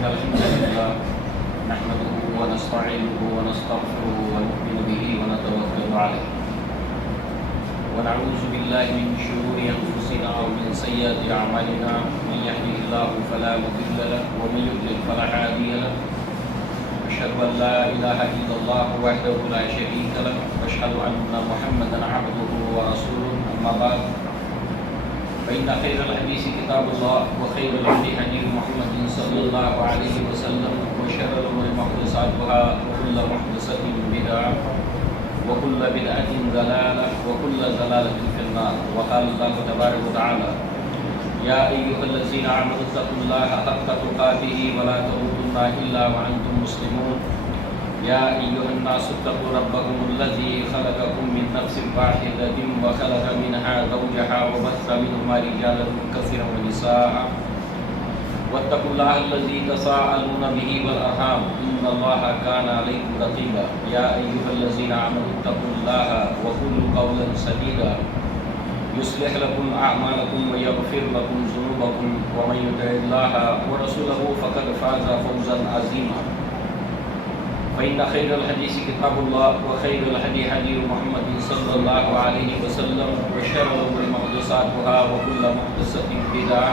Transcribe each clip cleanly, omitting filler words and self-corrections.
إن الحمد لله نحمده ونستعينه ونستغفره ونؤمن به ونتوكل عليه ونعوذ بالله من شرور أنفسنا ومن سيئات أعمالنا من يهده الله فلا مضل له ومن يضلل فلا هادي له أشهد أن لا إله إلا الله وحده لا شريك له وأشهد أن محمدا عبده ورسوله أما بعد فإن خير الحديث كتاب الله وخير الهدي هدي محمد صلى الله عليه وسلم وشر الأمور محدثاتها وكل محدثة بدعة وكل بدعة ضلالة وكل ضلالة في النار. وقال الله تبارك وتعالى يا أيها الذين آمنوا اتقوا الله حق تقاته ولا تموتن إلا وأنتم مسلمون. يا أيها الناس اتقوا ربكم الذي خلقكم من نفس واحدة وخلق منها زوجها وبث منهما رجالا كثيرا ونساء واتقوا الله الذي تساءلون به والأرحام إن الله كان عليكم رقيبا. يا أيها الذين آمنوا اتقوا الله وقولوا قولا سديدا يصلح لكم أعمالكم ويغفر لكم ذنوبكم ومن يطع الله ورسوله فقد فاز فوزا عظيما. فإن خير الحديث كتاب الله وخير الهدي هدي محمد صلى الله عليه وسلم وشر الأمور محدثاتها وكل محدثة بدعة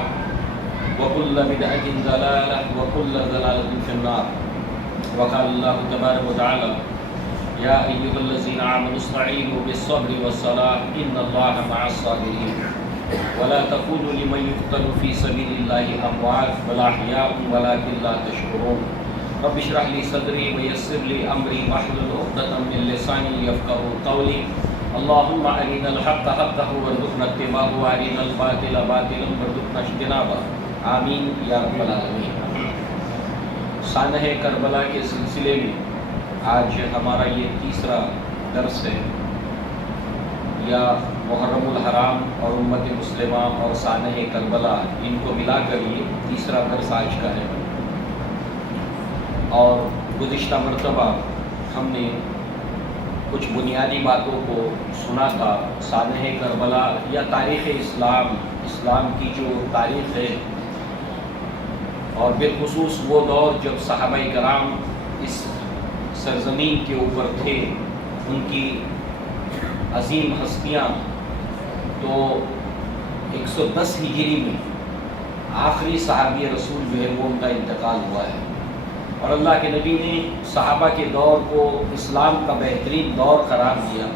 وكل بدعة ضلالة وكل ضلالة في النار. وقال الله تبارك وتعالى يا أيها الذين آمنوا استعينوا بالصبر والصلاة إن الله مع الصابرين ولا تقولوا لمن يقتل في سبيل الله أموات بل أحياء ولكن لا تشعرون. رب اشرح لي صدري ويسر لي أمري واحلل عقدة من لساني يفقهوا قولي. اللهم أرنا الحق حقا وارزقنا اتباعه وأرنا الباطل باطلا وارزقنا اجتنابه. آمین یا رب العالمین. سانح کربلا کے سلسلے میں آج ہمارا یہ تیسرا درس ہے، یا محرم الحرام اور امت مسلمہ اور سانح کربلا ان کو ملا کر یہ تیسرا درس آج کا ہے. اور گزشتہ مرتبہ ہم نے کچھ بنیادی باتوں کو سنا تھا. سانح کربلا یا تاریخ اسلام کی جو تاریخ ہے، اور بالخصوص وہ دور جب صحابہ کرام اس سرزمین کے اوپر تھے، ان کی عظیم ہستیاں، تو 110 ہجری میں آخری صحابی رسول جو ہے وہ ان کا انتقال ہوا ہے. اور اللہ کے نبی نے صحابہ کے دور کو اسلام کا بہترین دور قرار دیا،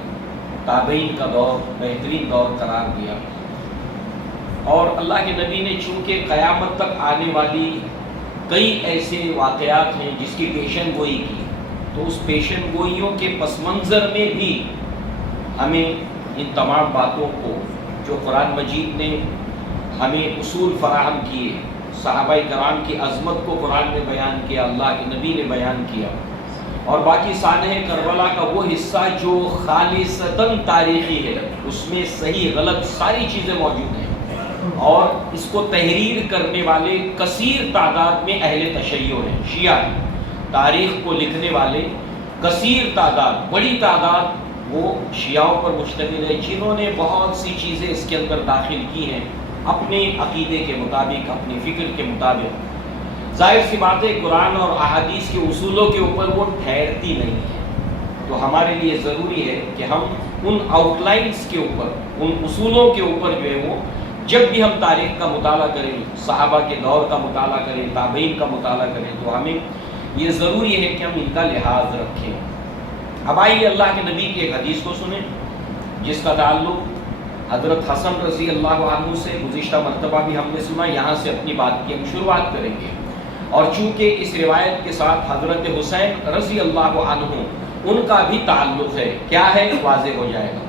تابعین کا دور بہترین دور قرار دیا. اور اللہ کے نبی نے چونکہ قیامت تک آنے والی کئی ایسے واقعات ہیں جس کی پیشن گوئی کی، تو اس پیشن گوئیوں کے پس منظر میں بھی ہمیں ان تمام باتوں کو جو قرآن مجید نے ہمیں اصول فراہم کیے، صحابہ کرام کی عظمت کو قرآن نے بیان کیا، اللہ کے نبی نے بیان کیا، اور باقی سانح کربلا کا وہ حصہ جو خالصتاً تاریخی ہے، اس میں صحیح غلط ساری چیزیں موجود ہیں. اور اس کو تحریر کرنے والے کثیر تعداد میں اہل تشیع ہیں، شیعہ ہیں. تاریخ کو لکھنے والے کثیر تعداد، بڑی تعداد وہ شیعوں پر مشتمل ہے، جنہوں نے بہت سی چیزیں اس کے اندر داخل کی ہیں اپنے عقیدے کے مطابق، اپنی فکر کے مطابق. ظاہر سی بات ہے قرآن اور احادیث کے اصولوں کے اوپر وہ ٹھہرتی نہیں ہے. تو ہمارے لیے ضروری ہے کہ ہم ان آؤٹ لائنس کے اوپر، ان اصولوں کے اوپر جو ہے وہ جب بھی ہم تاریخ کا مطالعہ کریں، صحابہ کے دور کا مطالعہ کریں، تابعین کا مطالعہ کریں، تو ہمیں یہ ضروری ہے کہ ہم ان کا لحاظ رکھیں. اب آئیے اللہ کے نبی کی ایک حدیث کو سنیں جس کا تعلق حضرت حسن رضی اللہ عنہ سے گزشتہ مرتبہ بھی ہم نے سنا. یہاں سے اپنی بات کی ہم شروعات کریں گے، اور چونکہ اس روایت کے ساتھ حضرت حسین رضی اللہ عنہ ان کا بھی تعلق ہے، کیا ہے واضح ہو جائے گا.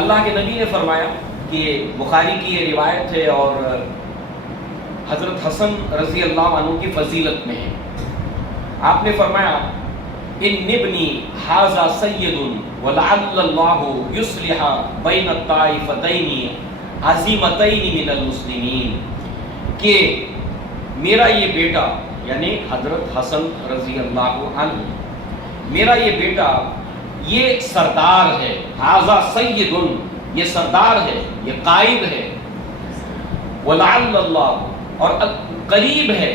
اللہ کے نبی نے فرمایا کہ بخاری کی یہ روایت ہے اور حضرت حسن رضی اللہ عنہ کی فضیلت میں ہے. آپ نے فرمایا ان ابنی ھذا سید ولعل اللہ یصلح بین الطائفتین عظیمتین من المسلمین، کہ میرا یہ بیٹا یعنی حضرت حسن رضی اللہ عنہ، میرا یہ بیٹا یہ سردار ہے، ھذا سید، یہ سردار ہے، یہ قائد ہے، ولعل اللہ، اور قریب ہے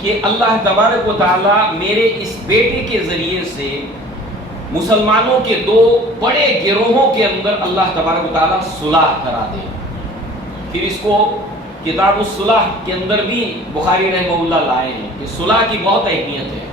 کہ اللہ تبارک و تعالیٰ میرے اس بیٹے کے ذریعے سے مسلمانوں کے دو بڑے گروہوں کے اندر اللہ تبارک و تعالیٰ صلح کرا دے. پھر اس کو کتاب الصلح کے اندر بھی بخاری رحمہ اللہ لائے ہیں کہ صلح کی بہت اہمیت ہے.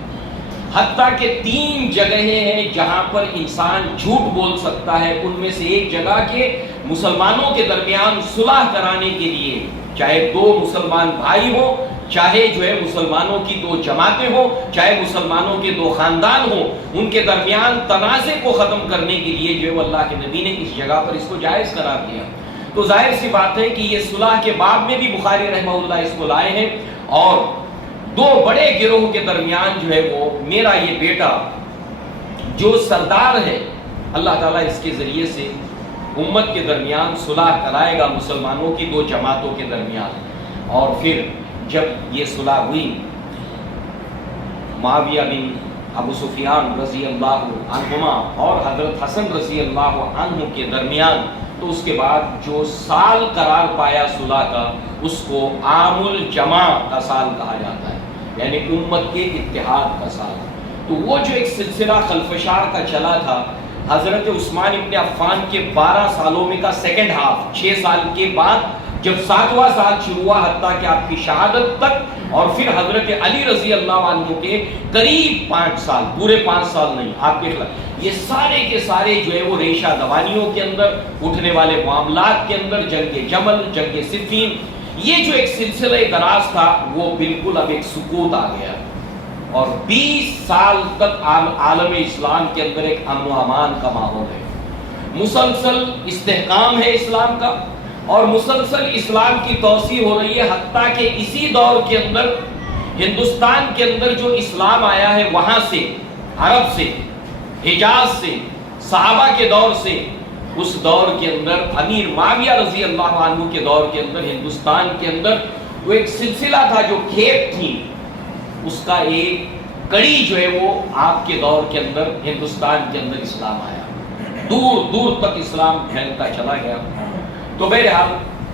حتیٰ کہ 3 جگہیں ہیں جہاں پر انسان جھوٹ بول سکتا ہے. ان میں سے ایک جگہ کہ مسلمانوں کے درمیان صلح کرانے کے لیے، چاہے 2 مسلمان بھائی ہوں، چاہے جو ہے مسلمانوں کی 2 جماعتیں ہوں، چاہے مسلمانوں کے 2 خاندان ہوں، ان کے درمیان تنازع کو ختم کرنے کے لیے جو ہے اللہ کے نبی نے اس جگہ پر اس کو جائز قرار دیا. تو ظاہر سی بات ہے کہ یہ صلح کے باب میں بھی بخاری رحمہ اللہ اس کو لائے ہیں. اور 2 بڑے گروہ کے درمیان جو ہے وہ میرا یہ بیٹا جو سردار ہے، اللہ تعالیٰ اس کے ذریعے سے امت کے درمیان صلح کرائے گا مسلمانوں کی 2 جماعتوں کے درمیان. اور پھر جب یہ صلح ہوئی معاویہ بن ابو سفیان رضی اللہ عنہما اور حضرت حسن رضی اللہ عنہ کے درمیان، تو اس کے بعد جو سال قرار پایا صلح کا، اس کو عام الجمع کا سال کہا جاتا ہے، یعنی امت کے اتحاد کا سال. تو وہ جو ایک سلسلہ خلفشار کا چلا تھا، حضرت عثمان ابن عفان کے 12 سالوں میں کا سیکنڈ ہاف، 6 سال کے بعد جب 7واں سال شروع ہوا حتیٰ کہ آپ کی شہادت تک، اور پھر حضرت علی رضی اللہ عنہ کے قریب 5 سال، پورے 5 سال نہیں آپ کے خلاف، یہ سارے کے سارے جو ہے وہ ریشہ دوانیوں کے اندر، اٹھنے والے معاملات کے اندر، جنگ جمل، جنگ صفین، یہ جو ایک سلسلہ دراز تھا وہ بالکل اب ایک سکوت آ گیا. اور 20 سال تک عالم اسلام کے اندر ایک امن و امان کا ماحول ہے، مسلسل استحکام ہے اسلام کا، اور مسلسل اسلام کی توسیع ہو رہی ہے. حتیٰ کہ اسی دور کے اندر ہندوستان کے اندر جو اسلام آیا ہے، وہاں سے، عرب سے، حجاز سے، صحابہ کے دور سے، اس دور کے اندر امیر معاویہ رضی اللہ عنہ کے دور کے اندر ہندوستان کے اندر وہ ایک سلسلہ تھا جو کھیپ تھی، اس کا ایک کڑی جو ہے وہ آپ کے دور کے اندر ہندوستان کے اندر اسلام آیا، دور دور تک اسلام پھیلتا چلا گیا. تو بہرحال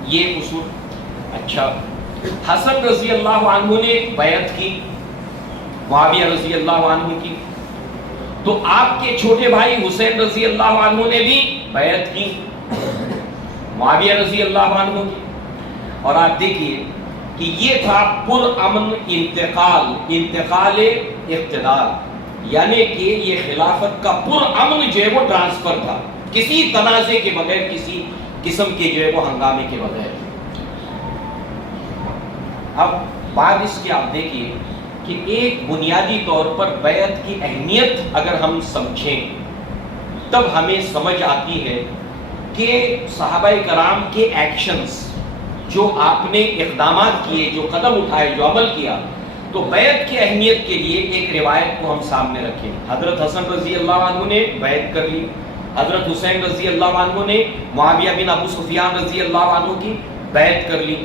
یہ اصول. اچھا، حسن رضی اللہ عنہ نے بیعت کی، معاویہ رضی اللہ عنہ کی، تو آپ کے چھوٹے بھائی حسین رضی اللہ عنہ نے بھی بیعت کی، معاویہ رضی اللہ عنہ کی. اور آپ دیکھیے کہ یہ تھا پرامن انتقال اقتدار، یعنی کہ یہ خلافت کا پرامن جو ہے وہ ٹرانسفر تھا، کسی تنازع کے بغیر، کسی قسم کے جو ہے وہ ہنگامے کے بغیر. اب بعد اس کے آپ دیکھیے کہ ایک بنیادی طور پر بیعت کی اہمیت اگر ہم سمجھیں تب ہمیں سمجھ آتی ہے کہ صحابہ کرام کے ایکشنز، جو آپ نے اقدامات کیے، جو قدم اٹھائے، جو عمل کیا، تو بیعت کی اہمیت کے لیے ایک روایت کو ہم سامنے رکھیں. حضرت حسن رضی اللہ عنہ نے بیعت کر لی، حضرت حسین رضی اللہ عنہ نے معاویہ بن ابو سفیان رضی اللہ عنہ کی بیعت کر لی.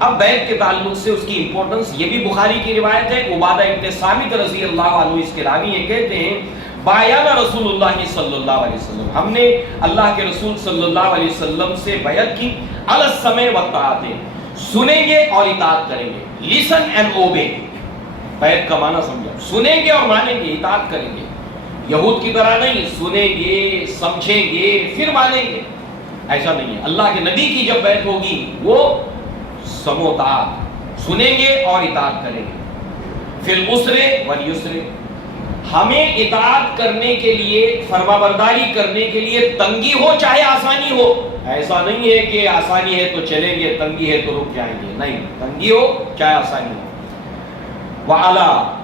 اب بیعت کے تعلق سے اس کی امپورٹنس، یہ بھی بخاری کی روایت ہے، عبادہ ابن صامت رضی اللہ عنہ اس کے راوی ہیں، کہتے ہیں بایعنا رسول اللہ صلی اللہ علیہ وسلم، ہم نے اللہ کے رسول صلی اللہ علیہ وسلم سے بیعت کی، علی السمع والطاعت، سنیں گے اور اطاعت کریں گے. لسن اینڈ اوبے، بیعت کا معنی سمجھا، سنیں گے اور مانیں گے، اطاعت کریں گے. یہود کی طرح نہیں سنیں گے، سمجھیں گے، پھر مانیں گے، ایسا نہیں ہے. اللہ کے نبی کی جب بیعت ہوگی وہ سمع و طاعت، سنیں گے اور اطاعت کریں گے. فی العسر والیسر، ہمیں اطاعت کرنے کے لیے، فرما برداری کرنے کے لیے تنگی ہو چاہے آسانی ہو. ایسا نہیں ہے کہ آسانی ہے تو چلیں گے، تنگی ہے تو رک جائیں گے، نہیں، تنگی ہو چاہے آسانی ہو. وَعَلَىٰ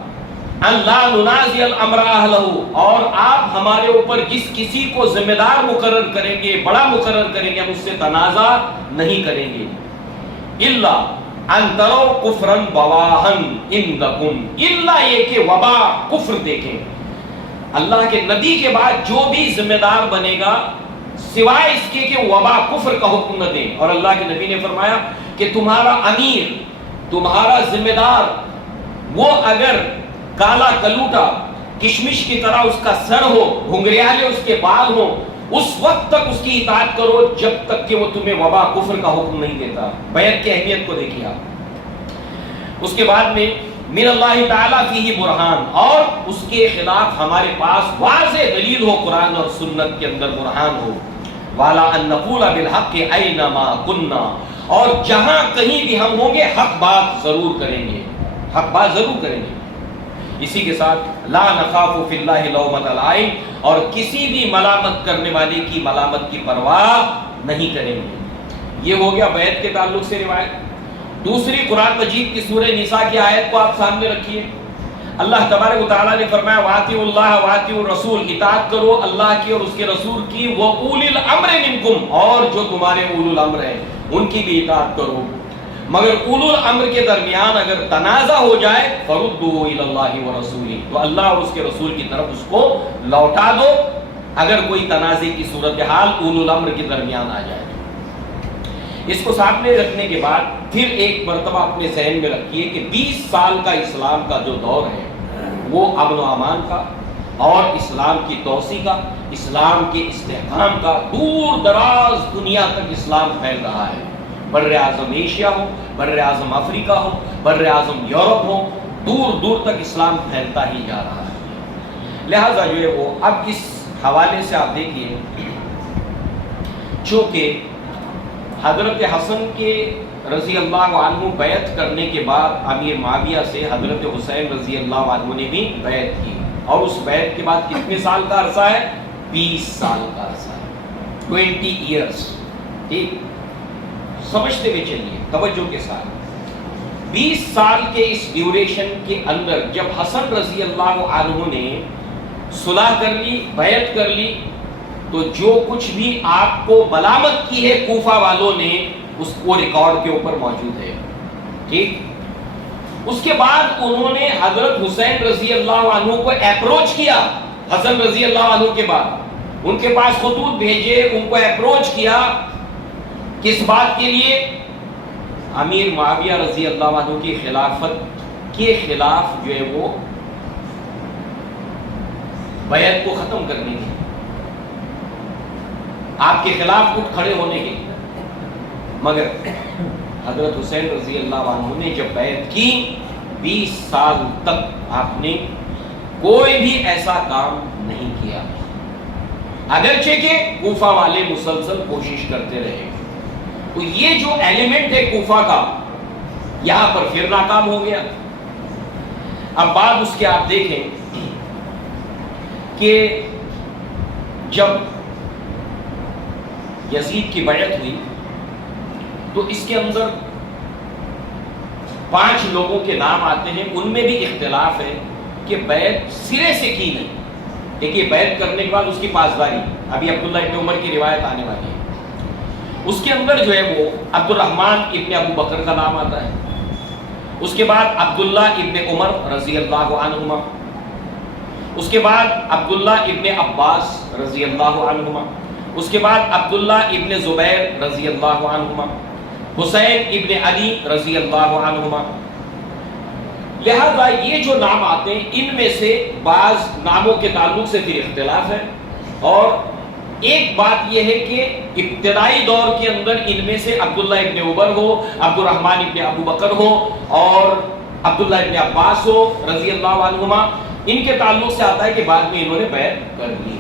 أَن لَا نُنَازِعَ الْأَمْرَ أَهْلَهُ، اور آپ ہمارے اوپر جس کسی کو ذمہ دار مقرر کریں گے، بڑا مقرر کریں گے، ہم اس سے تنازع نہیں کریں گے. إِلَّا أَن تَرَوْا كُفْرًا بَوَاحًا عِندَكُمْ، الا یہ کہ وبا، کفر دیکھیں. اللہ کے نبی کے بعد جو بھی ذمہ دار بنے گا سوائے اس کے کہ وبا، کفر کا حکم نہ دیں. اور اللہ کے نبی نے فرمایا کہ تمہارا امیر، تمہارا ذمہ دار، وہ اگر کالا کلوٹا، کشمش کی طرح اس کا سر ہو، گھنگریالے اس کے بال ہو، اس وقت تک اس کی اطاعت کرو جب تک کہ وہ تمہیں وبا، کفر کا حکم نہیں دیتا. بیعت کی اہمیت کو دیکھیے آپ. اس کے بعد میں من اللہ تعالیٰ فیہ برہان، اور اس کے خلاف ہمارے پاس واضح دلیل ہو، قرآن اور سنت کے اندر برہان ہو، والا ان نقول بالحق اینما کنا، اور جہاں کہیں بھی ہم ہوں گے حق بات ضرور کریں گے، حق بات ضرور کریں گے۔ اسی کے ساتھ لا نخاف فی اللہ لومۃ لائم، اور کسی بھی ملامت کرنے والے کی ملامت کی پرواہ نہیں کریں گے۔ یہ ہو گیا بیعت کے تعلق سے روایت۔ دوسری قرآن مجید کی سورہ نساء کی آیت کو آپ سامنے رکھیے۔ اللہ تبارک و تعالیٰ نے فرمایا وَاطِیعُوا اللَّهَ وَاطِیعُوا الرَّسُولَ، اطاعت کرو اللہ کی اور اس کے رسول کی، وَأُولِي الْأَمْرِ مِنْکُمْ، اور جو تمہارے اولو الامر ہیں ان کی بھی اطاعت کرو، مگر اولو الامر کے درمیان اگر تنازع ہو جائے فَرُدُّوهُ إِلَى اللَّهِ وَرَسُولِهِ، تو اللہ اور اس کے رسول کی طرف اس کو لوٹا دو، اگر کوئی تنازع کی صورتحال اولو الامر کے درمیان آ جائے۔ اس کو سامنے رکھنے کے بعد پھر ایک مرتبہ اپنے ذہن میں رکھیے کہ 20 سال کا اسلام کا جو دور ہے وہ امن و امان کا اور اسلام کی توسیع کا، اسلام کے استحکام کا، دور دراز دنیا تک اسلام پھیل رہا ہے، بر اعظم ایشیا ہو، بر اعظم افریقہ ہو، بر اعظم یورپ ہو، دور دور تک اسلام پھیلتا ہی جا رہا ہے۔ لہذا جو ہے وہ اب اس حوالے سے آپ دیکھیے، چونکہ حضرت حسن کے رضی اللہ عنہ بیعت کرنے کے بعد امیر معاویہ سے حضرت حسین رضی اللہ عنہ نے بھی بیعت کی، اور اس بیعت کے بعد کتنے سال کا عرصہ ہے؟ 20 سال کا عرصہ ہے، 20 ایئرس۔ ٹھیک، سمجھتے ہوئے چلیے توجہ کے ساتھ۔ 20 سال کے اس ڈیوریشن کے اندر جب حسن رضی اللہ عنہ نے صلح کر لی، بیعت کر لی، تو جو کچھ بھی آپ کو ملامت کی ہے کوفہ والوں نے اس کو ریکارڈ کے اوپر موجود ہے۔ ٹھیک، اس کے بعد انہوں نے حضرت حسین رضی اللہ عنہ کو اپروچ کیا، حسن رضی اللہ عنہ کے بعد ان کے پاس خطوط بھیجے، ان کو اپروچ کیا، کس بات کے لیے؟ امیر معاویہ رضی اللہ عنہ کی خلافت کے خلاف جو ہے وہ بیعت کو ختم کرنے کے، آپ کے خلاف اٹھ کھڑے ہونے کے۔ مگر حضرت حسین رضی اللہ عنہ نے جب بیعت کی، 20 سال تک آپ نے کوئی بھی ایسا کام نہیں کیا، اگرچہ کہ کوفہ والے مسلسل کوشش کرتے رہے۔ تو یہ جو ایلیمنٹ ہے کوفہ کا، یہاں پر پھر ناکام ہو گیا۔ اب بعد اس کے آپ دیکھیں کہ جب یزید کی بیعت ہوئی تو اس کے اندر 5 لوگوں کے نام آتے ہیں، ان میں بھی اختلاف ہے کہ بیعت سرے سے کی نہیں۔ دیکھیے بیعت کرنے کے بعد اس کی پاسداری، ابھی عبداللہ ابن عمر کی روایت آنے والی ہے، اس کے اندر جو ہے وہ عبد الرحمن ابن ابو بکر کا نام آتا ہے، اس کے بعد عبداللہ ابن عمر رضی اللہ عنہما، اس کے بعد عبداللہ ابن عباس رضی اللہ عنہما، اس کے بعد عبداللہ ابن زبیر رضی اللہ عنہما، حسین ابن علی رضی اللہ عنہما۔ لہذا یہ جو نام آتے ہیں ان میں سے بعض ناموں کے تعلق سے پھر اختلاف ہے، اور ایک بات یہ ہے کہ ابتدائی دور کے اندر ان میں سے عبداللہ ابن عمر ہو، عبد الرحمن ابن ابو بکر ہو اور عبداللہ ابن عباس ہو رضی اللہ عنہما، ان کے تعلق سے آتا ہے کہ بعد میں انہوں نے بیعت کر لی۔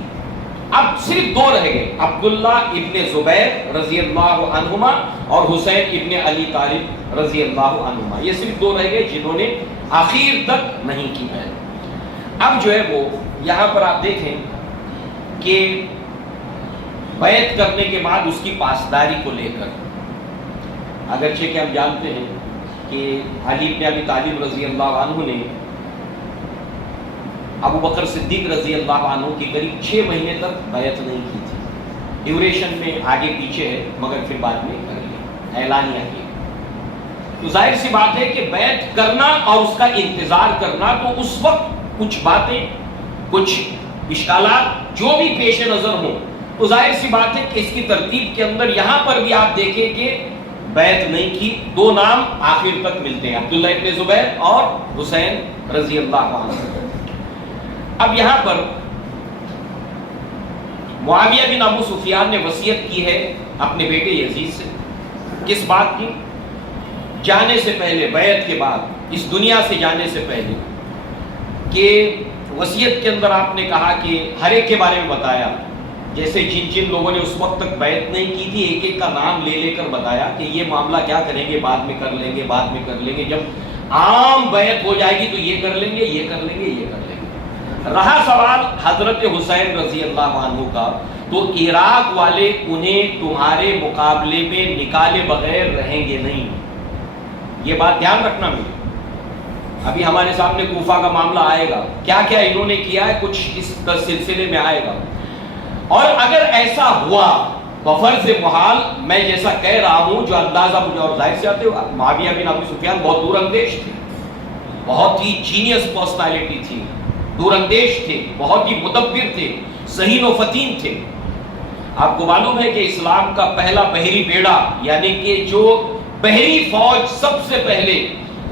اب صرف 2 رہ گئے، عبداللہ ابن زبیر رضی اللہ عنہما اور حسین ابن علی طالب رضی اللہ عنہما، یہ صرف 2 رہ گئے جنہوں نے آخر تک نہیں کی بیعت۔ اب جو ہے وہ یہاں پر آپ دیکھیں کہ بیعت کرنے کے بعد اس کی پاسداری کو لے کر، اگرچہ کہ ہم جانتے ہیں کہ علی ابن ابی طالب رضی اللہ عنہ نے ابو بکر صدیق رضی اللہ عنہ کی قریب 6 مہینے تک بیعت نہیں کی تھی، ڈیوریشن میں آگے پیچھے ہے، مگر پھر بعد میں کر لیا، اعلانیہ کیا۔ تو ظاہر سی بات ہے کہ بیعت کرنا اور اس کا انتظار کرنا، تو اس وقت کچھ باتیں، کچھ اشکالات جو بھی پیش نظر ہوں، تو ظاہر سی بات ہے کہ اس کی ترتیب کے اندر یہاں پر بھی آپ دیکھیں کہ بیعت نہیں کی۔ 2 نام آخر تک ملتے ہیں، عبداللہ ابن زبیر اور حسین رضی اللہ عنہ۔ اب یہاں پر معاویہ بن ابو سفیان نے وصیت کی ہے اپنے بیٹے یزید سے، کس بات کی؟ جانے سے پہلے بیعت کے بعد اس دنیا سے جانے سے پہلے کہ وصیت کے اندر آپ نے کہا کہ ہر ایک کے بارے میں بتایا، جیسے جن جن لوگوں نے اس وقت تک بیعت نہیں کی تھی ایک ایک کا نام لے لے کر بتایا کہ یہ معاملہ کیا کریں گے، بعد میں کر لیں گے، بعد میں کر لیں گے، جب عام بیعت ہو جائے گی تو یہ کر لیں گے، یہ کر لیں گے، یہ کر لیں گے۔ رہا سوال حضرت حسین رضی اللہ عنہ کا، تو عراق والے انہیں تمہارے مقابلے میں نکالے بغیر رہیں گے نہیں، یہ بات دھیان رکھنا میرے۔ ابھی ہمارے سامنے کوفہ کا معاملہ آئے گا، کیا کیا انہوں نے کیا ہے کچھ اس سلسلے میں آئے گا۔ اور اگر ایسا ہوا بفرض محال، میں جیسا کہہ رہا ہوں جو اندازہ مجھے، اور ظاہر سے آتے ہو معاویہ بن ابی سفیان بہت دور اندیش تھے، بہت ہی جینیس پرسنالٹی تھی، دور اندیش تھے، بہت ہی مدبر تھے، ذہین و فطین تھے۔ آپ کو معلوم ہے کہ اسلام کا پہلا بحری بیڑا، یعنی کہ جو بحری فوج سب سے پہلے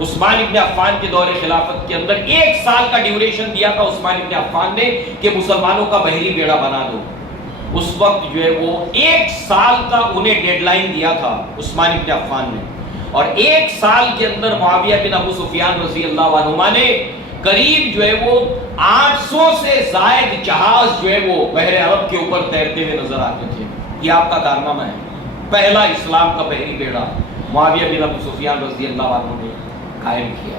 عثمان ابن عفان کے دور خلافت کے اندر 1 سال کا ڈیوریشن دیا تھا عثمان ابن عفان نے کہ مسلمانوں کا بحری بیڑا بنا دو، اس وقت جو ہے وہ 1 سال کا انہیں ڈیڈ لائن دیا تھا عثمان ابن عفان نے، اور 1 سال کے اندر معاویہ بن ابو سفیان رضی اللہ عنہما نے قریب جو ہے وہ 800 سے زائد جہاز جو ہے وہ بحر عرب کے اوپر تیرتے ہوئے نظر آتے تھے۔ یہ آپ کا کارنامہ ہے، پہلا اسلام کا بحری بیڑا معاویہ بن ابو سفیان رضی اللہ عنہ نے قائم کیا۔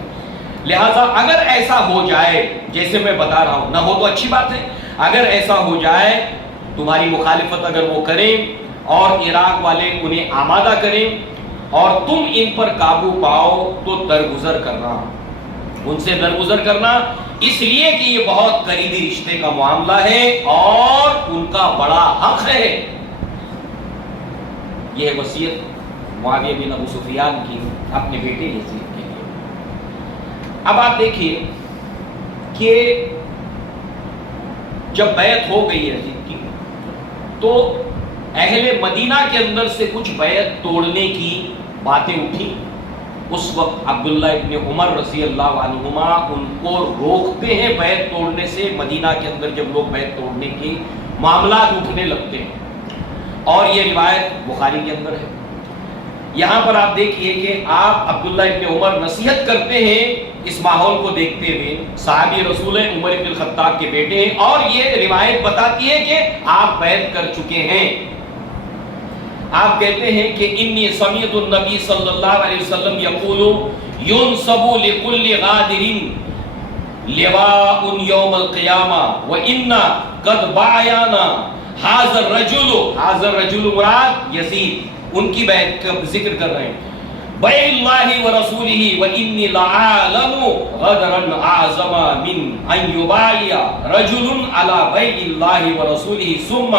لہذا اگر ایسا ہو جائے جیسے میں بتا رہا ہوں، نہ ہو تو اچھی بات ہے، اگر ایسا ہو جائے تمہاری مخالفت اگر وہ کریں اور عراق والے انہیں آمادہ کریں اور تم ان پر قابو پاؤ تو درگزر کرنا، ان سے درگزر کرنا، اس لیے کہ یہ بہت قریبی رشتے کا معاملہ ہے اور ان کا بڑا حق ہے۔ یہ وصیت معاویہ بن ابو سفیان کی اپنے بیٹے یزید کے لیے۔ اب آپ دیکھیے کہ جب بیعت ہو گئی یزید کی تو اہل مدینہ کے اندر سے کچھ بیعت توڑنے کی باتیں اٹھی۔ اس وقت عبداللہ ابن عمر رضی اللہ عنہما ان کو روکتے ہیں بیعت توڑنے سے۔ مدینہ کے اندر جب لوگ بیعت توڑنے کے معاملات اٹھنے لگتے ہیں، اور یہ روایت بخاری کے اندر ہے۔ یہاں پر آپ دیکھیے کہ آپ عبداللہ ابن عمر نصیحت کرتے ہیں اس ماحول کو دیکھتے ہوئے، صحابی رسول ہیں، عمر ابن الخطاب کے بیٹے ہیں، اور یہ روایت بتاتی ہے کہ آپ بیعت کر چکے ہیں۔ آپ کہتے ہیں کہ انی سمیعت النبی صلی اللہ علیہ وسلم یقول ينصب لكل غادر لواء یوم القیامہ وإنا قد بايعنا هذا الرجل مراد یزید، ان کی بیعت کا ذکر کر رہے ہیں، بیع اللہ ورسولہ وإنی لعالم غدرا اعظم من ان یبايع رجل على بیع اللہ ورسولہ ثم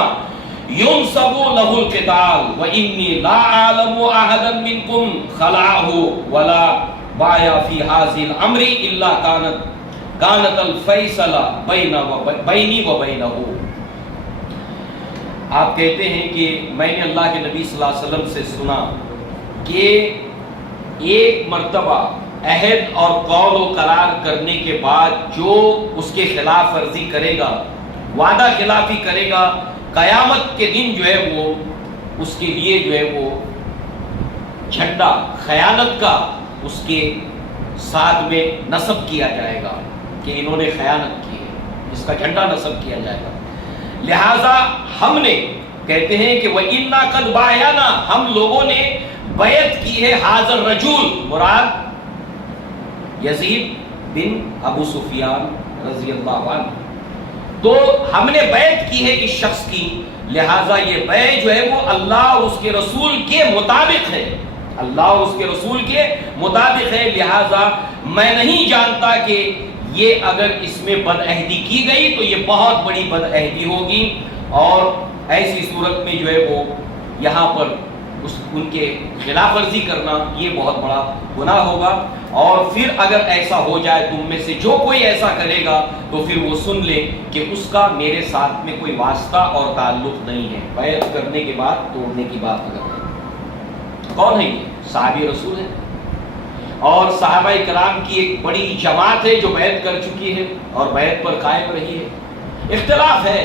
ينصب له القتال وإنی لا أعلم أحدا منكم خلعه ولا بايع في هذا الأمر إلا كانت الفیصلہ بینی وبینہ۔ آپ کہتے ہیں کہ میں نے اللہ کے نبی صلی اللہ علیہ وسلم سے سنا کہ ایک مرتبہ عہد اور قول و قرار کرنے کے بعد جو اس کے خلاف ورزی کرے گا، وعدہ خلافی کرے گا، قیامت کے دن جو ہے وہ اس کے لیے جو ہے وہ جھنڈا خیانت کا اس کے ساتھ میں نصب کیا جائے گا کہ انہوں نے خیانت کی ہے، اس کا جھنڈا نصب کیا جائے گا۔ لہذا ہم نے کہتے ہیں کہ وَإِنَّا قَدْ بَايَعْنَا، ہم لوگوں نے بیعت کی ہے، حاضر رجول مراد یزید بن ابو سفیان رضی اللہ عنہ، تو ہم نے بیعت کی ہے اس شخص کی، لہٰذا یہ بیع جو ہے وہ اللہ اور اس کے رسول کے مطابق ہے، اللہ اور اس کے رسول کے مطابق ہے، لہٰذا میں نہیں جانتا کہ یہ اگر اس میں بدعہدی کی گئی تو یہ بہت بڑی بدعہدی ہوگی، اور ایسی صورت میں جو ہے وہ یہاں پر ان کے خلاف ورزی کرنا یہ بہت بڑا گناہ ہوگا۔ اور پھر اگر ایسا ہو جائے تم میں سے جو کوئی ایسا کرے گا تو پھر وہ سن لے کہ اس کا میرے ساتھ میں کوئی واسطہ اور تعلق نہیں ہے۔ بیعت کرنے کے بعد توڑنے کی بات اگر ہے، کون ہے یہ؟ صحابی رسول ہے، اور صحابہ کرام کی ایک بڑی جماعت ہے جو بیعت کر چکی ہے اور بیعت پر قائم رہی ہے۔ اختلاف ہے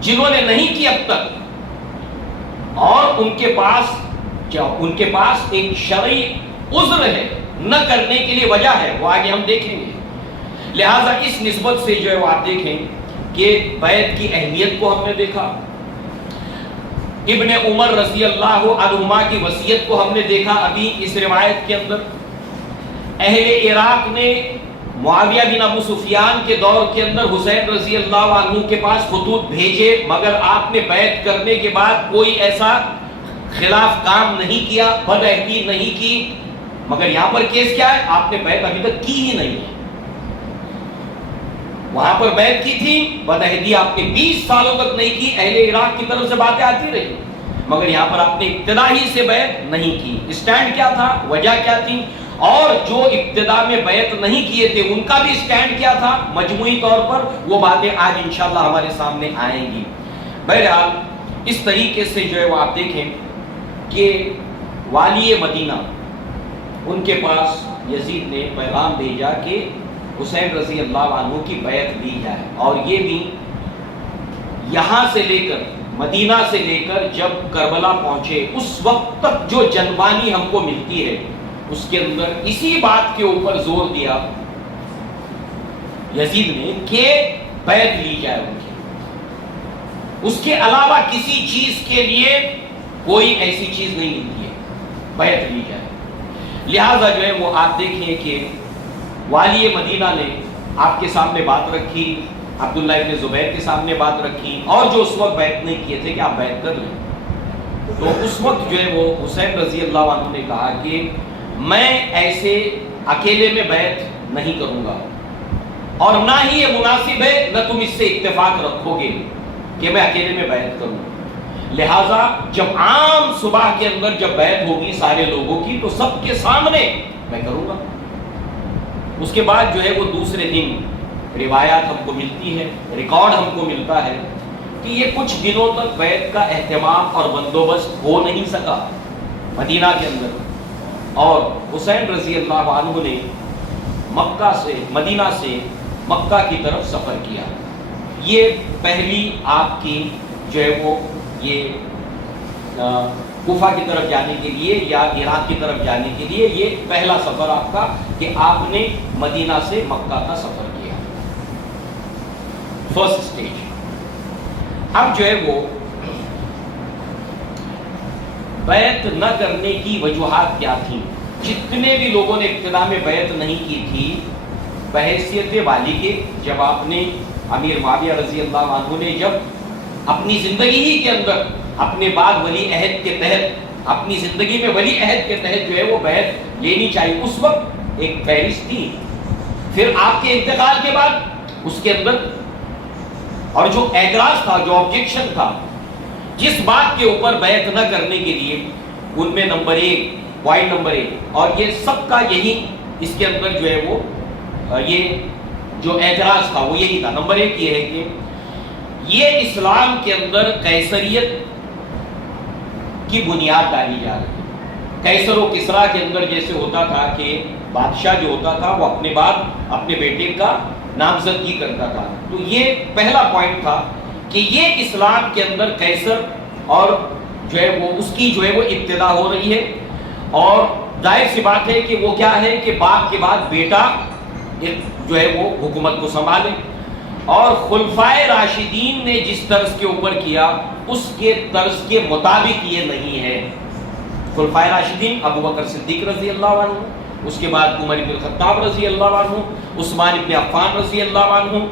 جنہوں نے نہیں کی اب تک، اور ان کے پاس ایک شرعی عذر ہے نہ کرنے کے لیے وجہ ہے، وہ آگے ہم دیکھیں گے۔ لہٰذا اس نسبت سے جو ہے وہ آپ دیکھیں کہ بیعت کی اہمیت کو ہم نے دیکھا، ابن عمر رضی اللہ عنہما کی وصیت کو ہم نے دیکھا ابھی اس روایت کے اندر۔ اہل عراق نے معاویہ بن ابو سفیان کے دور کے اندر حسین رضی اللہ عنہ کے پاس خطوط بھیجے، مگر آپ نے بیعت کرنے کے بعد کوئی ایسا خلاف کام نہیں کیا، بدعہدی نہیں کی۔ مگر یہاں پر کیس کیا ہے؟ آپ نے بیعت ابھی تک کی ہی نہیں ہے۔ وہاں پر بیعت کی تھی، بدعہدی آپ نے 20 سالوں تک نہیں کی، اہل عراق کی طرف سے باتیں آتی رہی، مگر یہاں پر آپ نے ابتدا ہی سے بیعت نہیں کی۔ اسٹینڈ کیا تھا؟ وجہ کیا تھی؟ اور جو ابتدا میں بیعت نہیں کیے تھے ان کا بھی اسٹینڈ کیا تھا مجموعی طور پر، وہ باتیں آج انشاءاللہ ہمارے سامنے آئیں گی۔ بہرحال اس طریقے سے جو ہے وہ آپ دیکھیں کہ والی مدینہ ان کے پاس یزید نے پیغام بھیجا کہ حسین رضی اللہ عنہ کی بیعت دی جائے، اور یہ بھی یہاں سے لے کر مدینہ سے لے کر جب کربلا پہنچے اس وقت تک جو جنبانی ہم کو ملتی ہے اس کے اندر اسی بات کے اوپر زور دیا یزید نے کہ بیعت لی جائے ان کی، اس کے علاوہ کسی چیز کے لیے کوئی ایسی چیز نہیں ملتی ہے، بیعت لی جائے۔ لہذا جو ہے وہ آپ دیکھیں کہ والی مدینہ نے آپ کے سامنے بات رکھی، عبداللہ ابن زبیر کے سامنے بات رکھی، اور جو اس وقت بیعت نہیں کیے تھے کہ آپ بیعت کر لیں، تو اس وقت جو ہے وہ حسین رضی اللہ عنہ نے کہا کہ میں ایسے اکیلے میں بیعت نہیں کروں گا، اور نہ ہی یہ مناسب ہے، نہ تم اس سے اتفاق رکھو گے کہ میں اکیلے میں بیعت کروں۔ لہٰذا جب عام صبح کے اندر جب بیعت ہوگی سارے لوگوں کی تو سب کے سامنے میں کروں گا۔ اس کے بعد جو ہے وہ دوسرے دن روایات ہم کو ملتی ہے، ریکارڈ ہم کو ملتا ہے کہ یہ کچھ دنوں تک بیعت کا اہتمام اور بندوبست ہو نہیں سکا مدینہ کے اندر، اور حسین رضی اللہ عنہ نے مدینہ سے مکہ کی طرف سفر کیا۔ یہ پہلی آپ کی جو ہے وہ یہ کوفہ کی طرف جانے کے لیے یا عراق کی طرف جانے کے لیے یہ پہلا سفر آپ کا کہ آپ نے مدینہ سے مکہ کا سفر کیا، فرسٹ اسٹیج۔ اب جو ہے وہ بیعت نہ کرنے کی وجوہات کیا تھیں؟ جتنے بھی لوگوں نے ابتدا میں بیعت نہیں کی تھی بحیثیت والی کے، جب آپ نے امیر معاویہ رضی اللہ عنہ نے جب اپنی زندگی ہی کے اندر اپنے بعد ولی عہد کے تحت اپنی زندگی میں ولی عہد کے تحت جو ہے وہ بیعت لینی چاہیے، اس وقت ایک فہرست تھی، پھر آپ کے انتقال کے بعد اس کے اندر، اور جو اعتراض تھا، جو آبجیکشن تھا جس بات کے اوپر بیعت نہ کرنے کے لیے، ان میں نمبر 1 پوائنٹ نمبر 1، اور یہ سب کا یہی اس کے اندر جو ہے وہ یہ جو اعتراض تھا وہ یہی تھا۔ نمبر 1 یہ ہے کہ یہ اسلام کے اندر قیصریت کی بنیاد ڈالی جا رہی ہے۔ قیصر و کسریٰ کے اندر جیسے ہوتا تھا کہ بادشاہ جو ہوتا تھا وہ اپنے بعد اپنے بیٹے کا نامزدگی کرتا تھا، تو یہ پہلا پوائنٹ تھا کہ یہ اسلام کے اندر قیصر اور جو ہے وہ اس کی جو ہے وہ ابتدا ہو رہی ہے، اور ظاہر سی بات ہے کہ وہ کیا ہے کہ باپ کے بعد بیٹا جو ہے وہ حکومت کو سنبھالے، اور خلفائے راشدین نے جس طرز کے اوپر کیا اس کے طرز کے مطابق یہ نہیں ہے۔ خلفائے راشدین ابو بکر صدیق رضی اللہ عنہ، اس کے بعد عمر بن الخطاب رضی اللہ عنہ، عثمان بن عفان رضی اللہ عنہ،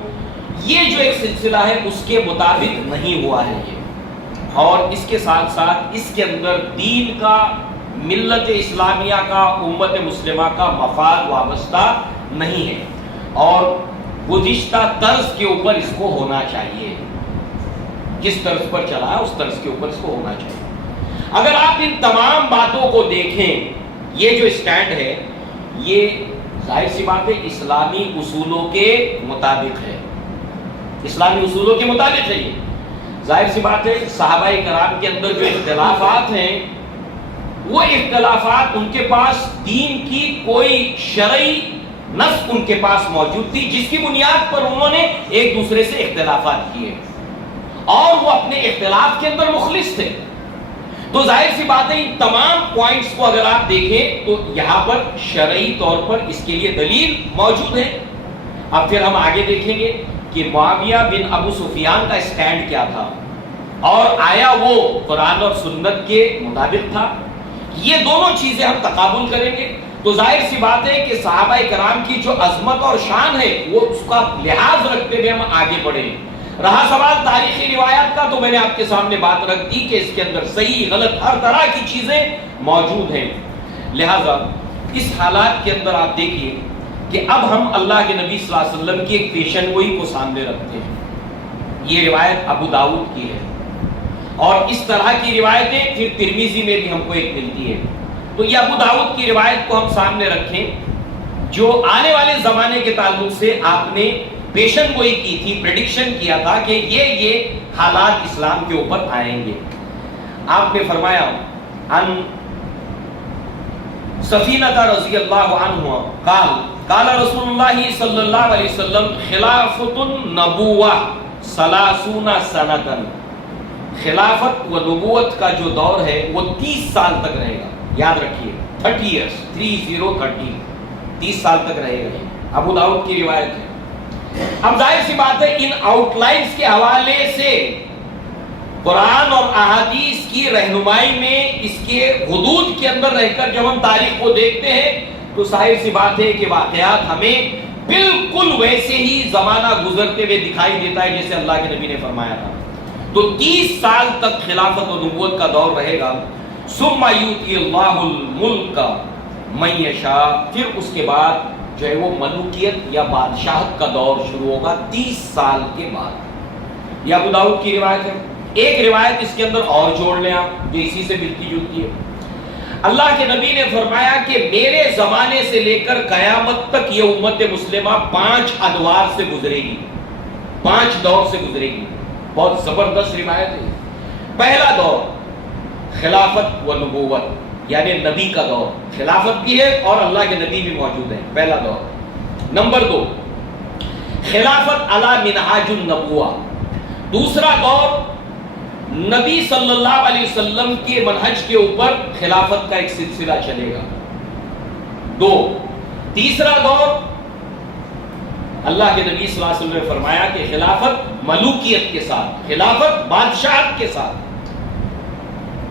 یہ جو ایک سلسلہ ہے اس کے مطابق نہیں ہوا ہے یہ، اور اس کے ساتھ ساتھ اس کے اندر دین کا، ملت اسلامیہ کا، امت مسلمہ کا مفاد وابستہ نہیں ہے، اور گزشتہ طرز کے اوپر اس کو ہونا چاہیے، جس طرز پر چلا ہے اس طرز کے اوپر اس کو ہونا چاہیے۔ اگر آپ ان تمام باتوں کو دیکھیں، یہ جو اسٹینڈ ہے یہ ظاہر سی بات ہے اسلامی اصولوں کے مطابق ہے، اسلامی اصولوں کے مطابق ہے۔ یہ ظاہر سی بات ہے صحابہ کرام کے اندر جو اختلافات ہیں وہ اختلافات ان کے پاس دین کی کوئی شرعی نص ان کے پاس موجود تھی جس کی بنیاد پر انہوں نے ایک دوسرے سے اختلافات کیے، اور وہ اپنے اختلاف کے اندر مخلص تھے، تو ظاہر سی بات ہے ان تمام پوائنٹس کو اگر آپ دیکھیں تو یہاں پر شرعی طور پر اس کے لیے دلیل موجود ہے. اب پھر ہم آگے دیکھیں گے کہ معاویہ بن ابو سفیان کا اسٹینڈ کیا تھا اور آیا وہ قرآن اور سنت کے مطابق تھا. یہ دونوں چیزیں ہم تقابل کریں گے. تو ظاہر سی بات ہے کہ صحابہ کرام کی جو عظمت اور شان ہے وہ اس کا لحاظ رکھتے ہوئے ہم آگے بڑھیں. رہا سوال تاریخی روایات کا تو میں نے آپ کے سامنے بات رکھ دی کہ اس کے اندر صحیح غلط ہر طرح کی چیزیں موجود ہیں. لہذا اس حالات کے اندر آپ دیکھیے کہ اب ہم اللہ کے نبی صلی اللہ علیہ وسلم کی ایک پیشن گوئی کو سامنے رکھتے ہیں. یہ روایت ابو داؤد کی ہے اور اس طرح کی روایتیں پھر ترمذی میں بھی ہم کو ایک ملتی ہے. تو یہ ابو داؤد کی روایت کو ہم سامنے رکھیں جو آنے والے زمانے کے تعلق سے آپ نے پیشن گوئی کی تھی, پریڈکشن کیا تھا کہ یہ حالات اسلام کے اوپر آئیں گے. آپ نے فرمایا ان سفینہ رضی اللہ عنہ قال رسول اللہ صلی اللہ علیہ وسلم خلافت النبوہ 30 سنۃ. خلافت و نبوت کا جو دور ہے وہ 30 سال تک رہے گا. یاد رکھیے 30 ایئرس 30 سال تک رہے گا. ابو داؤد کی روایت ہے. اب ظاہر سی بات ہے ان آؤٹ لائنز کے حوالے سے قرآن اور احادیث کی رہنمائی میں اس کے حدود کے اندر رہ کر جب ہم تاریخ کو دیکھتے ہیں تو ظاہر سی بات ہے کہ واقعات ہمیں بالکل ویسے ہی زمانہ گزرتے ہوئے دکھائی دیتا ہے جیسے اللہ کے نبی نے فرمایا تھا. تو 30 سال تک خلافت و نبوت کا دور رہے گا. ثم یؤتی اللہ الملک من یشاء. پھر اس کے بعد جو ہے وہ ملوکیت یا بادشاہت کا دور شروع ہوگا 30 سال کے بعد. یہ ابو داؤد کی روایت ہے. ایک روایت اس کے اندر اور جوڑ لیں آپ جو اسی سے ملتی جلتی ہے. اللہ کے نبی نے فرمایا کہ میرے زمانے سے لے کر قیامت تک یہ امت مسلمہ 5 ادوار سے گزرے گی, 5 دور سے گزرے گی. بہت زبردست روایت ہے. پہلا دور خلافت و نبوت یعنی نبی کا دور. خلافت بھی ہے اور اللہ کے نبی بھی موجود ہیں. پہلا دور. نمبر 2 خلافت علی منہاج النبوہ. دوسرا دور نبی صلی اللہ علیہ وسلم کے منہج کے اوپر خلافت کا ایک سلسلہ چلے گا. 2 تیسرا دور اللہ کے نبی صلی اللہ علیہ وسلم نے فرمایا کہ خلافت ملوکیت کے ساتھ, خلافت بادشاہت کے ساتھ.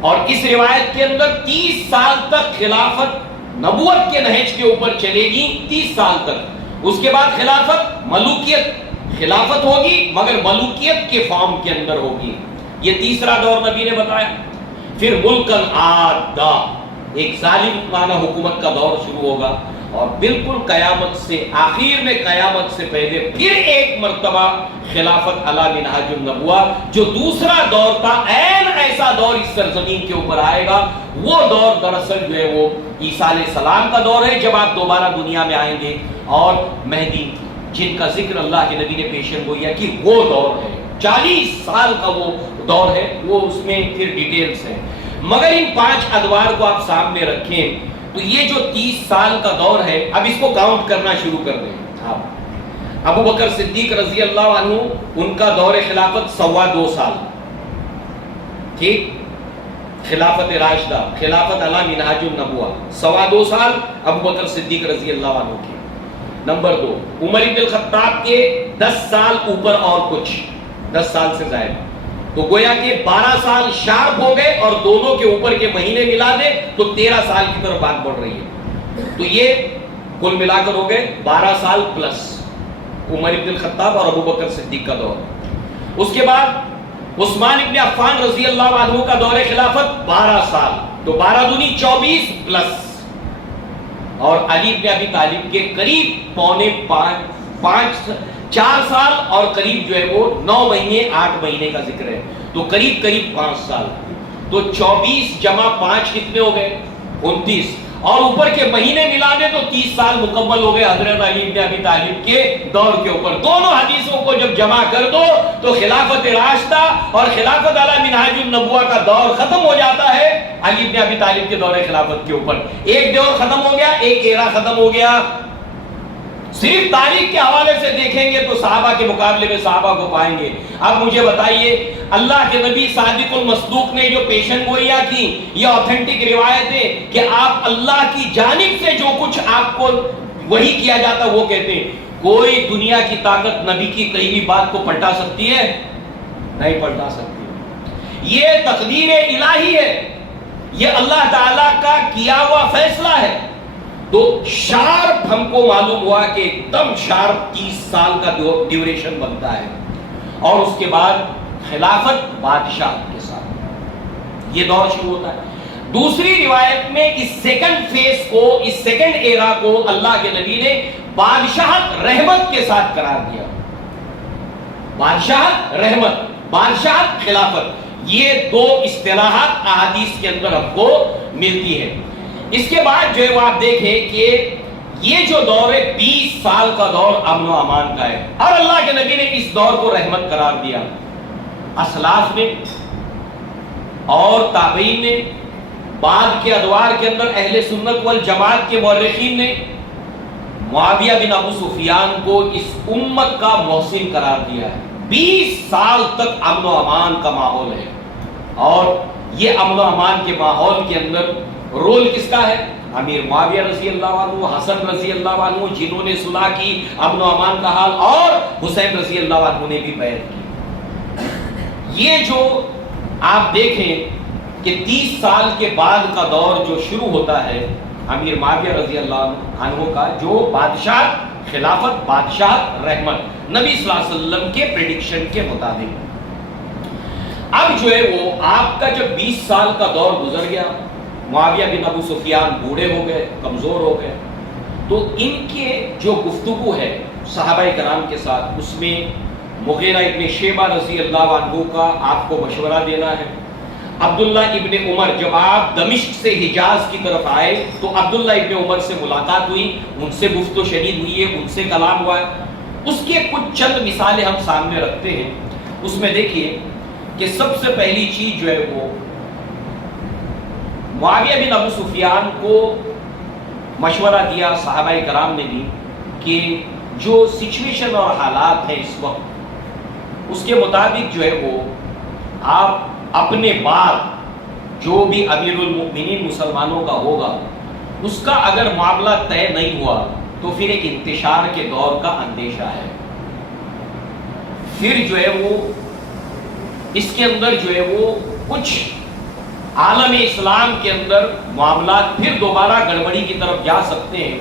اور اس روایت کے اندر 30 سال تک خلافت نبوت کے نہج کے اوپر چلے گی. 30 سال تک. اس کے بعد خلافت ملوکیت, خلافت ہوگی مگر ملوکیت کے فارم کے اندر ہوگی. یہ تیسرا دور نبی نے بتایا. پھر ملکن عادا, ایک ظالم معنی حکومت کا دور شروع ہوگا. اور بالکل قیامت سے آخر میں قیامت سے پہلے پھر ایک مرتبہ خلافت علی منہاج النبوہ جو دوسرا دور تھا. عین ایسا دور اس سرزمین کے اوپر آئے گا. وہ دور دراصل جو ہے وہ عیسیٰ علیہ السلام کا دور ہے جب آپ دوبارہ دنیا میں آئیں گے. اور مہدی جن کا ذکر اللہ کے نبی نے پیشن گوئی کی وہ دور ہے. 40 سال کا وہ دور ہے. وہ اس میں پھر ڈیٹیلز ہیں. مگر ان 5 ادوار کو آپ سامنے رکھیں تو یہ جو 30 سال کا دور ہے اب اس کو کاؤنٹ کرنا شروع کر دیں آپ. ابو بکر صدیق رضی اللہ عنہ ان کا دور خلافت 2.25 سال. ٹھیک. خلافت راشدہ, خلافت علی منہاج النبوہ 2.25 سال ابو بکر صدیق رضی اللہ عنہ کی. نمبر 2 عمر بن الخطاب کے 10 سال اوپر اور کچھ 10 سال سے زائد. تو گویا کہ 12 سال شارپ ہو گئے اور دونوں کے اوپر کے مہینے ملا دے تو 13 سال کی طرف بات بڑھ رہی ہے. تو یہ کل ملا کر ہو گئے 12 سال پلس عمر بن الخطاب اور ابو بکر صدیق کا دور. اس کے بعد عثمان بن عفان رضی اللہ عنہ کا دور خلافت 12 سال. تو 12 دونی 24 پلس. اور علی بن ابی طالب کے قریب 4 سال اور قریب جو ہے وہ 9 مہینے 8 مہینے کا ذکر ہے. تو قریب 5 سال. تو 24 جمع 5 کتنے ہو گئے 29 اور اوپر کے مہینے ملا دے تو 30 سال مکمل ہو گئے حضرت علی بن ابی طالب کے دور کے اوپر. دونوں حدیثوں کو جب جمع کر دو تو خلافت راشدہ اور خلافت علی منہاج النبوہ کا دور ختم ہو جاتا ہے علی بن ابی طالب کے دور خلافت کے اوپر. ایک دور ختم ہو گیا, ایک ایرا ختم ہو گیا. صرف تاریخ کے حوالے سے دیکھیں گے تو صحابہ کے مقابلے میں صحابہ کو پائیں گے۔ اب مجھے بتائیے، اللہ کے نبی صادق المصدوق نے جو پیشن گوئیاں کی، یہ اوتھینٹک روایت ہے کہ آپ اللہ کی جانب سے جو کچھ آپ کو وحی کیا جاتا وہ کہتے ہیں۔ کوئی دنیا کی طاقت نبی کی کہیں بھی بات کو پلٹا سکتی ہے؟ نہیں پلٹا سکتی۔ یہ تقدیر الہی ہے، یہ اللہ تعالیٰ کا کیا ہوا فیصلہ ہے۔ تو شارپ ہم کو معلوم ہوا کہ ایک دم شارپ 30 سال کا ڈیوریشن بنتا ہے، اور اس کے بعد خلافت بادشاہ کے ساتھ یہ دور شروع ہوتا ہے۔ دوسری روایت میں اس سیکنڈ فیز کو، اس سیکنڈ ایرا کو اللہ کے نبی نے بادشاہت رحمت کے ساتھ قرار دیا۔ بادشاہت رحمت، بادشاہت خلافت، یہ دو اصطلاحات احادیث کے اندر ہم کو ملتی ہے۔ اس کے بعد جو ہے وہ آپ دیکھیں کہ یہ جو دور ہے 20 سال کا دور امن و امان کا ہے، اور اللہ کے نبی نے اس دور کو رحمت قرار دیا۔ اسلاف نے اور تابعین نے، بعد کے ادوار کے اندر اہل سنت والجماعت کے مورخین نے معاویہ بن ابو سفیان کو اس امت کا محسن قرار دیا ہے۔ 20 سال تک امن و امان کا ماحول ہے، اور یہ امن و امان کے ماحول کے اندر رول کس کا ہے؟ امیر معاویہ رضی اللہ عنہ، حسن رضی اللہ عنہ، جنہوں نے صلح کی، امن و امان کا حال، اور حسین رضی اللہ عنہ نے بھی بیعت کی۔ یہ جو آپ دیکھیں کہ 30 سال کے بعد کا دور جو شروع ہوتا ہے امیر معاویہ رضی اللہ عنہ کا، جو بادشاہ خلافت، بادشاہ رحمت، نبی صلی اللہ علیہ وسلم کے پریڈکشن کے مطابق۔ اب جو ہے وہ آپ کا جب 20 سال کا دور گزر گیا، معاویہ بن ابو سفیان بوڑھے ہو گئے، کمزور ہو گئے، تو ان کے جو گفتگو ہے صحابہ کرام کے ساتھ، اس میں مغیرہ ابن شیبہ رضی اللہ عنہ کا آپ کو مشورہ دینا ہے۔ عبداللہ ابن عمر، جب آپ دمشق سے حجاز کی طرف آئے تو عبداللہ ابن عمر سے ملاقات ہوئی، ان سے گفت و شنید ہوئی ہے، ان سے کلام ہوا ہے۔ اس کے کچھ چند مثالیں ہم سامنے رکھتے ہیں۔ اس میں دیکھیے کہ سب سے پہلی چیز جو ہے وہ معاویہ بن ابو سفیان کو مشورہ دیا صحابہ کرام نے بھی کہ جو سچویشن اور حالات ہیں اس وقت، اس کے مطابق جو ہے وہ آپ اپنے بعد جو بھی امیر المؤمنین مسلمانوں کا ہوگا، اس کا اگر معاملہ طے نہیں ہوا تو پھر ایک انتشار کے دور کا اندیشہ ہے۔ پھر جو ہے وہ اس کے اندر جو ہے وہ کچھ عالم اسلام کے اندر معاملات پھر دوبارہ گڑبڑی کی طرف جا سکتے ہیں،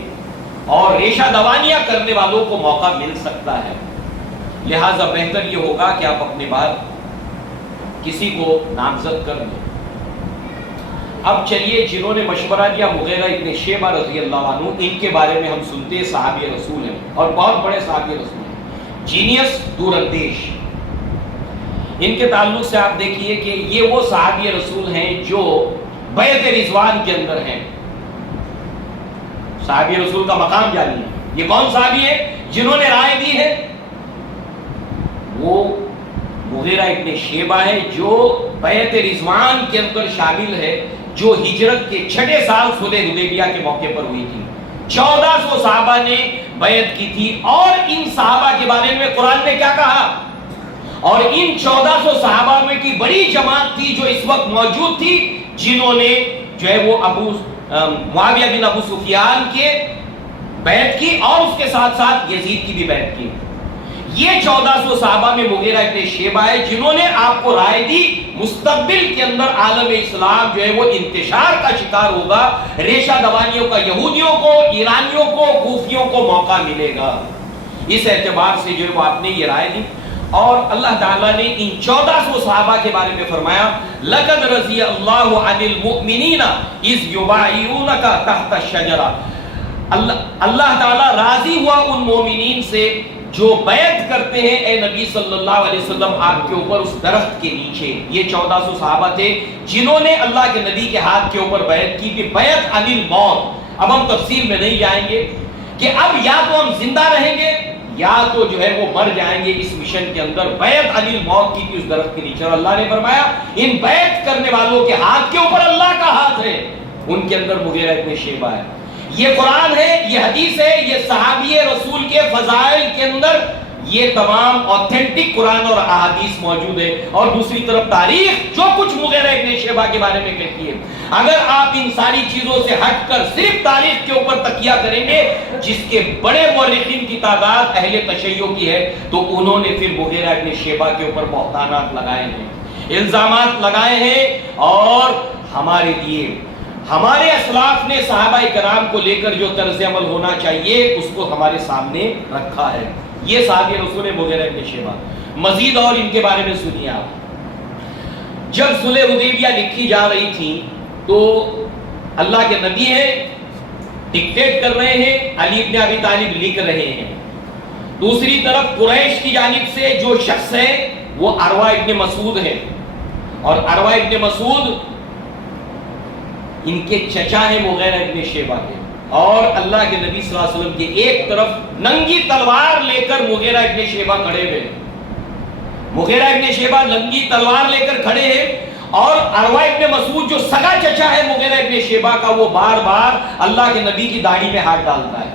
اور ریشہ دوانیاں کرنے والوں کو موقع مل سکتا ہے۔ لہٰذا بہتر یہ ہوگا کہ آپ اپنے بعد کسی کو نامزد کر دیں۔ اب چلیے، جنہوں نے مشورہ دیا مغیرہ ابن شیبہ رضی اللہ عنہ، ان کے بارے میں ہم سنتے ہیں صحابی رسول ہیں، اور بہت بڑے صحابی رسول ہیں، جینیس، دور اندیش۔ ان کے تعلق سے آپ دیکھیے کہ یہ وہ صحابی رسول ہیں جو بیعت رضوان کے اندر ہیں۔ صحابی رسول کا مقام جانیے، یہ کون صحابی ہے جنہوں نے رائے دی ہے؟ وہ مغیرہ ابن شیبہ ہے جو بیعت رضوان کے اندر شامل ہے، جو ہجرت کے 6 سال صلح حدیبیہ کے موقع پر ہوئی تھی۔ 1400 صحابہ نے بیعت کی تھی، اور ان صحابہ کے بارے میں قرآن نے کیا کہا؟ اور ان 1400 صحابہ میں کی بڑی جماعت تھی جو اس وقت موجود تھی، جنہوں نے جو ہے وہ معاویہ بن ابو سفیان کے بیعت کی، اور اس کے ساتھ ساتھ یزید کی بھی بیعت کی۔ یہ 1400 صحابہ میں مغیرہ ابن شیبہ ہے جنہوں نے آپ کو رائے دی مستقبل کے اندر عالم اسلام جو ہے وہ انتشار کا شکار ہوگا، ریشہ دوانیوں کا یہودیوں کو، ایرانیوں کو، کوفیوں کو موقع ملے گا۔ اس اعتبار سے جو ہے وہ آپ نے یہ رائے دی، اور اللہ تعالیٰ نے ان 1400 صحابہ کے بارے میں فرمایا لَقَدْ رَضِيَ اللَّهُ عَنِ الْمُؤْمِنِينَ إِذْ يُبَايِعُونَكَ تَحْتَ الشَّجَرَةِ۔ اللہ تعالیٰ راضی ہوا ان مومنین سے جو بیعت کرتے ہیں اے نبی صلی اللہ علیہ وسلم آپ کے اوپر اس درخت کے نیچے۔ یہ 1400 صحابہ تھے جنہوں نے اللہ کے نبی کے ہاتھ کے اوپر بیعت کی، کہ بیعت عن الموت۔ اب ہم تفصیل میں نہیں جائیں گے کہ اب یا تو ہم زندہ رہیں گے یا تو جو ہے وہ مر جائیں گے اس مشن کے اندر۔ بیعت عن الموت کی اس درخت کے نیچے، اور اللہ نے فرمایا ان بیعت کرنے والوں کے ہاتھ کے اوپر اللہ کا ہاتھ ہے۔ ان کے اندر مغیرہ ابن شیبہ ہے۔ یہ قرآن ہے، یہ حدیث ہے، یہ صحابی رسول کے فضائل کے اندر یہ تمام اوتھینٹک قرآن اور احادیث موجود ہے. اور دوسری طرف تاریخ جو کچھ مغیرہ ابن شیبہ کے بارے میں کہتی ہے، اگر آپ ان ساری چیزوں سے ہٹ کر صرف تاریخ کے اوپر تکیہ کریں گے، جس کے بڑے مورخین کی تعداد اہل تشیع کی ہے، تو انہوں نے پھر مغیرہ ابن شیبہ کے اوپر بہتانات لگائے ہیں، الزامات لگائے ہیں، اور ہمارے لیے ہمارے اسلاف نے صحابہ کرام کو لے کر جو طرز عمل ہونا چاہیے اس کو ہمارے سامنے رکھا ہے. یہ صحابی رسول مغیرہ ابن شیبہ. مزید اور ان کے بارے میں سنیے آپ. جب صلح حدیبیہ لکھی جا رہی تھی تو اللہ کے نبی ہیں، ڈکٹیٹ کر رہے ہیں، علی ابن ابی طالب لکھ رہے ہیں. دوسری طرف قریش کی جانب سے جو شخص ہے وہ عروہ ابن مسعود ہے، اور عروہ ابن مسعود ان کے چچا ہیں مغیرہ ابن شیبہ کے. اور اللہ کے نبی صلی اللہ علیہ وسلم کے ایک طرف ننگی تلوار لے کر مغیرہ ابن شیبہ کھڑے ہوئے. مغیرہ ابن شیبہ ننگی تلوار لے کر کھڑے ہیں، اور عروہ ابن مسعود جو سگا چچا ہے مغیرہ ابن شیبہ کا، وہ بار بار اللہ کے نبی کی داڑھی میں ہاتھ ڈالتا ہے.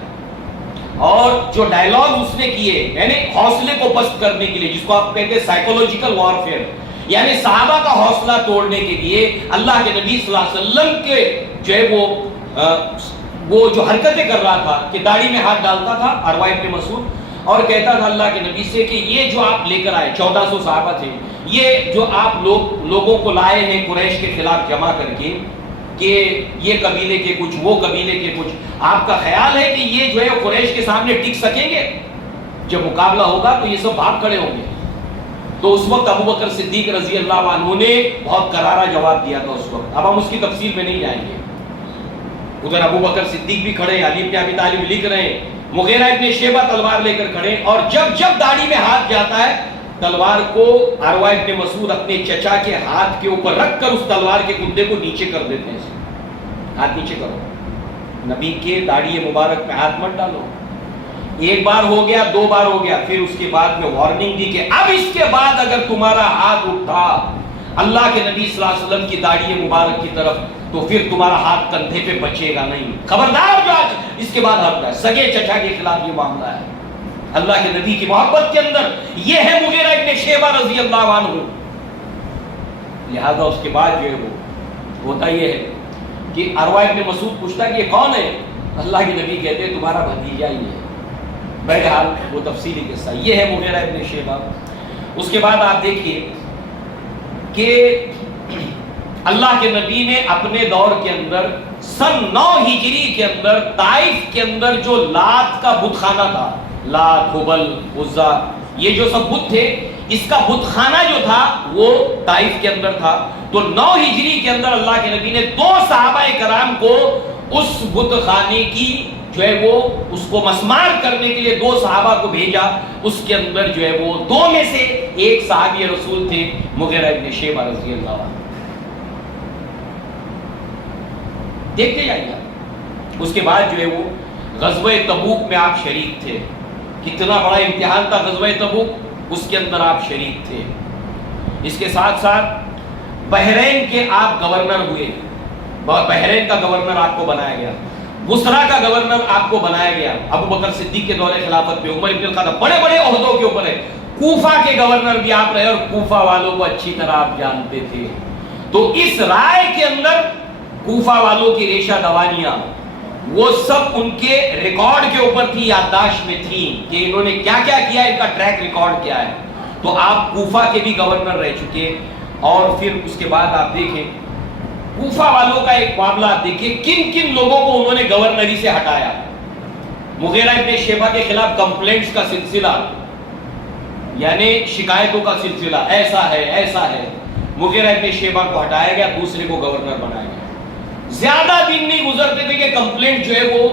اور جو ڈائیلاگ اس نے کیے، یعنی حوصلے کو پست کرنے کے لیے، جس کو آپ کہتے ہیں سائیکولوجیکل وارفیئر، یعنی صحابہ کا حوصلہ توڑنے کے لیے اللہ کے نبی صلی اللہ علیہ وسلم کے جو ہے وہ جو حرکتیں کر رہا تھا کہ داڑھی میں ہاتھ ڈالتا تھا عروہ ابن مسعود، اور کہتا تھا اللہ کے نبی سے کہ یہ جو آپ لے کر آئے 1400 صحابہ تھے، یہ جو آپ لوگوں کو لائے ہیں قریش کے خلاف جمع کر کے، کہ یہ قبیلے کے کچھ، وہ قبیلے کے کچھ، آپ کا خیال ہے کہ یہ جو ہے قریش کے سامنے ٹک سکیں گے؟ جب مقابلہ ہوگا تو یہ سب بھاگ کھڑے ہوں گے. تو اس وقت ابو بکر صدیق رضی اللہ عنہ نے بہت کرارا جواب دیا تھا اس وقت. اب ہم اس کی تفصیل میں نہیں جائیں گے. ادھر ابو بکر صدیق بھی کھڑے، علی ابن ابی طالب لکھ رہے ہیں، مغیرہ ابن شیبہ تلوار لے کر کھڑے، اور جب داڑھی میں ہاتھ جاتا ہے، تلوار کو عروہ ابن مسعود اپنے چچا کے ہاتھ کے اوپر رکھ کر اس تلوار کے کندے کو نیچے کر دیتے ہیں. ہاتھ نیچے کرو، نبی کے داڑھی مبارک پہ ہاتھ مت ڈالو. ایک بار ہو گیا، دو بار ہو گیا، پھر اس کے بعد میں وارننگ دی کہ اب اس کے بعد اگر تمہارا ہاتھ اٹھا اللہ کے نبی صلی اللہ علیہ وسلم کی داڑھی مبارک کی طرف، تو پھر تمہارا ہاتھ کندھے پہ بچے گا نہیں. خبردار جو آج اس کے بعد ہاتھ ہے. سگے چچا کے خلاف یہ معاملہ ہے. اللہ کے نبی کی محبت کے اندر یہ ہے مغیرہ ابن شیبہ رضی اللہ عنہ. لہذا اس کے بعد جو ہے وہ ہوتا یہ ہے کہ عروہ ابن مسعود پوچھتا کہ یہ کون ہے؟ اللہ کے نبی کہتے ہیں تمہارا بھتیجا ہی ہے. بہرحال وہ تفصیلی قصہ یہ ہے مغیرہ ابن شیبہ. اس کے بعد آپ دیکھیے کہ اللہ کے نبی نے اپنے دور کے اندر سن 9 ہجری کے اندر طائف کے اندر جو لات کا بت خانہ تھا، لات، ہبل، عزا، یہ جو سب بت تھے، اس کا بت خانہ جو تھا وہ طائف کے اندر تھا. تو 9 ہجری کے اندر اللہ کے نبی نے 2 صحابہ کرام کو اس بت خانے کی جو ہے وہ اس کو مسمار کرنے کے لیے 2 صحابہ کو بھیجا. اس کے اندر جو ہے وہ 2 میں سے ایک صحابی رسول تھے مغیرہ ابن شیبہ رضی اللہ عنہ. دیکھتے جائیے. اس کے بعد جو ہے وہ غزوہ تبوک میں آپ شریک تھے. کتنا بڑا امتحان تھا غزوہ تبوک، اس کے اندر آپ شریک تھے. اس کے ساتھ ساتھ بحرین کے آپ گورنر ہوئے. بحرین کا گورنر آپ کو بنایا گیا، بصرہ کا گورنر آپ کو بنایا گیا ابو بکر صدیق کے دور خلافت میں. عمر ابن الخطاب بڑے بڑے عہدوں کے اوپر ہے. کوفہ کے گورنر بھی آپ رہے، اور کوفہ والوں کو اچھی طرح آپ جانتے تھے. تو اس رائے کے اندر کوفہ والوں کی ریشہ دوانیاں وہ سب ان کے ریکارڈ کے اوپر تھی، یادداشت میں تھی کہ انہوں نے کیا کیا کیا، ان کا ٹریک ریکارڈ کیا ہے. تو آپ کوفہ کے بھی گورنر رہ چکے. اور پھر اس کے بعد آپ دیکھیں کوفہ والوں کا ایک معاملہ آپ دیکھیں، کن کن لوگوں کو انہوں نے گورنری سے ہٹایا. مغیرہ ابن شیبہ کے خلاف کمپلینٹس کا سلسلہ، یعنی شکایتوں کا سلسلہ، ایسا ہے ایسا ہے. مغیرہ ابن شیبہ کو ہٹایا گیا، دوسرے کو گورنر بنایا گیا. زیادہ دن نہیں گزرتے تھے کہ کمپلینٹ جو ہے وہ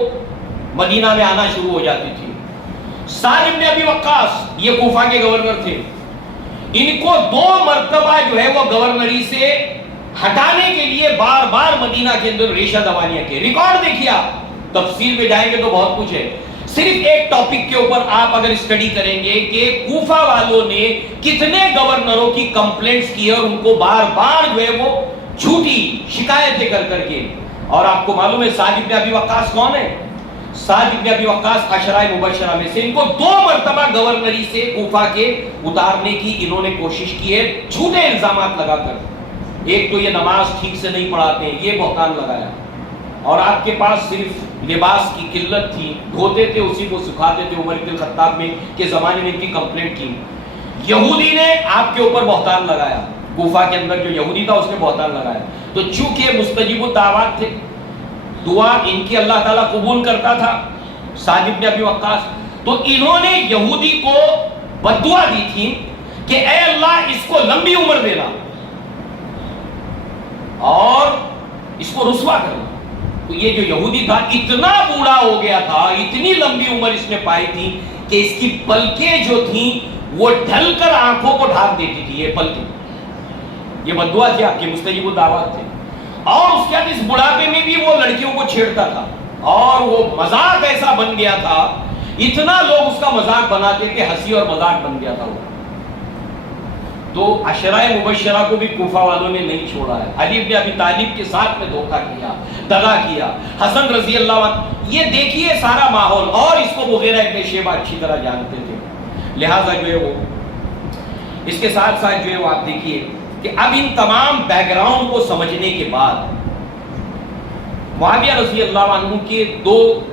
مدینہ میں آنا شروع ہو جاتی تھی. سعد بن ابی وقاص یہ کوفہ کے گورنر تھے. ان کو 2 مرتبہ جو ہے وہ گورنری سے ہٹانے کے لیے بار بار مدینہ کے اندر ریشہ دوانیاں کے. ریکارڈ دیکھیے آپ، تفصیل میں جائیں گے تو بہت کچھ ہے. صرف ایک ٹاپک کے اوپر آپ اگر اسٹڈی کریں گے کہ کوفہ والوں نے کتنے گورنروں کی کمپلینٹس کی اور ان کو بار بار جو ہے وہ جھوٹی شکایتیں کر کر کے اور آپ کو معلوم ہے سعد بن ابی وقاص کون ہے؟ سعد بن ابی وقاص عشرہ مبشرہ میں سے، ان کو 2 مرتبہ گورنری سے کوفہ کے اتارنے کی انہوں نے کوشش کی ہے، جھوٹے الزامات لگا کر۔ ایک تو یہ نماز ٹھیک سے نہیں پڑھاتے ہیں، یہ بہتان لگایا، اور آپ کے پاس صرف لباس کی قلت تھی، دھوتے تھے اسی کو سکھاتے تھے، عمر بن الخطاب میں کے زمانے میں ان کی کمپلینٹ تھی۔ یہودی نے آپ کے اوپر بہتان لگایا، کوفہ کے اندر جو یہودی تھا اس نے بہتان لگایا، تو چونکہ مستجیب الدعوات تھے، دعا ان کی اللہ تعالیٰ قبول کرتا تھا، سعد بن ابی وقاص، تو انہوں نے یہودی کو بددعا دی تھی کہ اے اللہ اس کو لمبی عمر دینا اور اس کو رسوا کرنا۔ تو یہ جو یہودی تھا اتنا بوڑھا ہو گیا تھا، اتنی لمبی عمر اس نے پائی تھی کہ اس کی پلکیں جو تھیں وہ ڈھل کر آنکھوں کو ڈھانپ دیتی تھی، یہ پلکیں۔ یہ بددعا تھی آپ کی، مستجیب الدعوات تھے۔ اور اس کے بعد اس بڑھاپے میں بھی وہ لڑکیوں کو چھیڑتا تھا، اور وہ مذاق ایسا بن گیا تھا، اتنا لوگ اس کا مذاق بناتے کہ ہنسی اور مذاق بن گیا تھا وہ۔ تو عشرہ مبشرہ کو بھی کوفہ والوں نے نہیں چھوڑا ہے، علی بن ابی طالب کے ساتھ میں دھوکہ کیا، دغا کیا، حسن رضی اللہ عنہ، یہ دیکھیے سارا ماحول، اور اس کو مغیرہ ابن شیبہ اچھی طرح جانتے تھے، لہٰذا جو ہے وہ اس کے ساتھ ساتھ جو ہے وہ آپ دیکھیے کہ اب ان تمام بیک گراؤنڈ کو سمجھنے کے بعد معاویہ رضی اللہ عنہ کے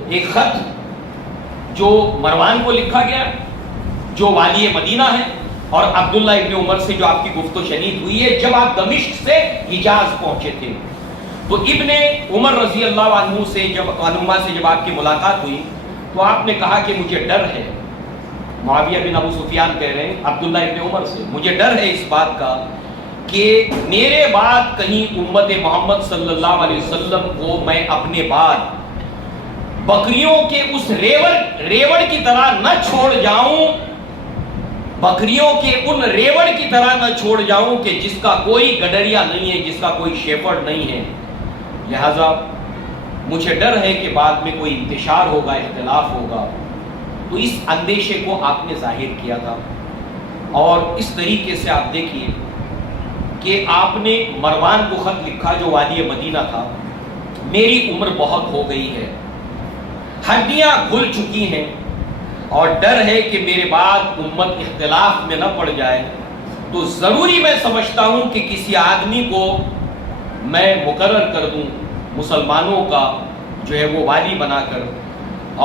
ایک خط جو مروان کو لکھا گیا، جو والی مدینہ ہے، اور عبداللہ ابن عمر سے جو آپ کی گفت و شنید ہوئی ہے جب آپ دمشق سے حجاز پہنچے تھے، تو ابن عمر رضی اللہ عنہ سے جب آپ کی ملاقات ہوئی تو آپ نے کہا کہ مجھے ڈر ہے، معاویہ بن ابو سفیان کہہ رہے ہیں عبداللہ ابن عمر سے، مجھے ڈر ہے اس بات کا کہ میرے بعد کہیں امت محمد صلی اللہ علیہ وسلم کو میں اپنے بعد بکریوں کے اس ریوڑ کی طرح نہ چھوڑ جاؤں، بکریوں کے ان ریوڑ کی طرح نہ چھوڑ جاؤں کہ جس کا کوئی گڈریا نہیں ہے، جس کا کوئی شیفرڈ نہیں ہے، لہذا مجھے ڈر ہے کہ بعد میں کوئی انتشار ہوگا، اختلاف ہوگا۔ تو اس اندیشے کو آپ نے ظاہر کیا تھا، اور اس طریقے سے آپ دیکھیے کہ آپ نے مروان کو خط لکھا جو والی مدینہ تھا، میری عمر بہت ہو گئی ہے، ہڈیاں گھل چکی ہیں، اور ڈر ہے کہ میرے بعد امت اختلاف میں نہ پڑ جائے، تو ضروری میں سمجھتا ہوں کہ کسی آدمی کو میں مقرر کر دوں مسلمانوں کا جو ہے وہ والی بنا کر،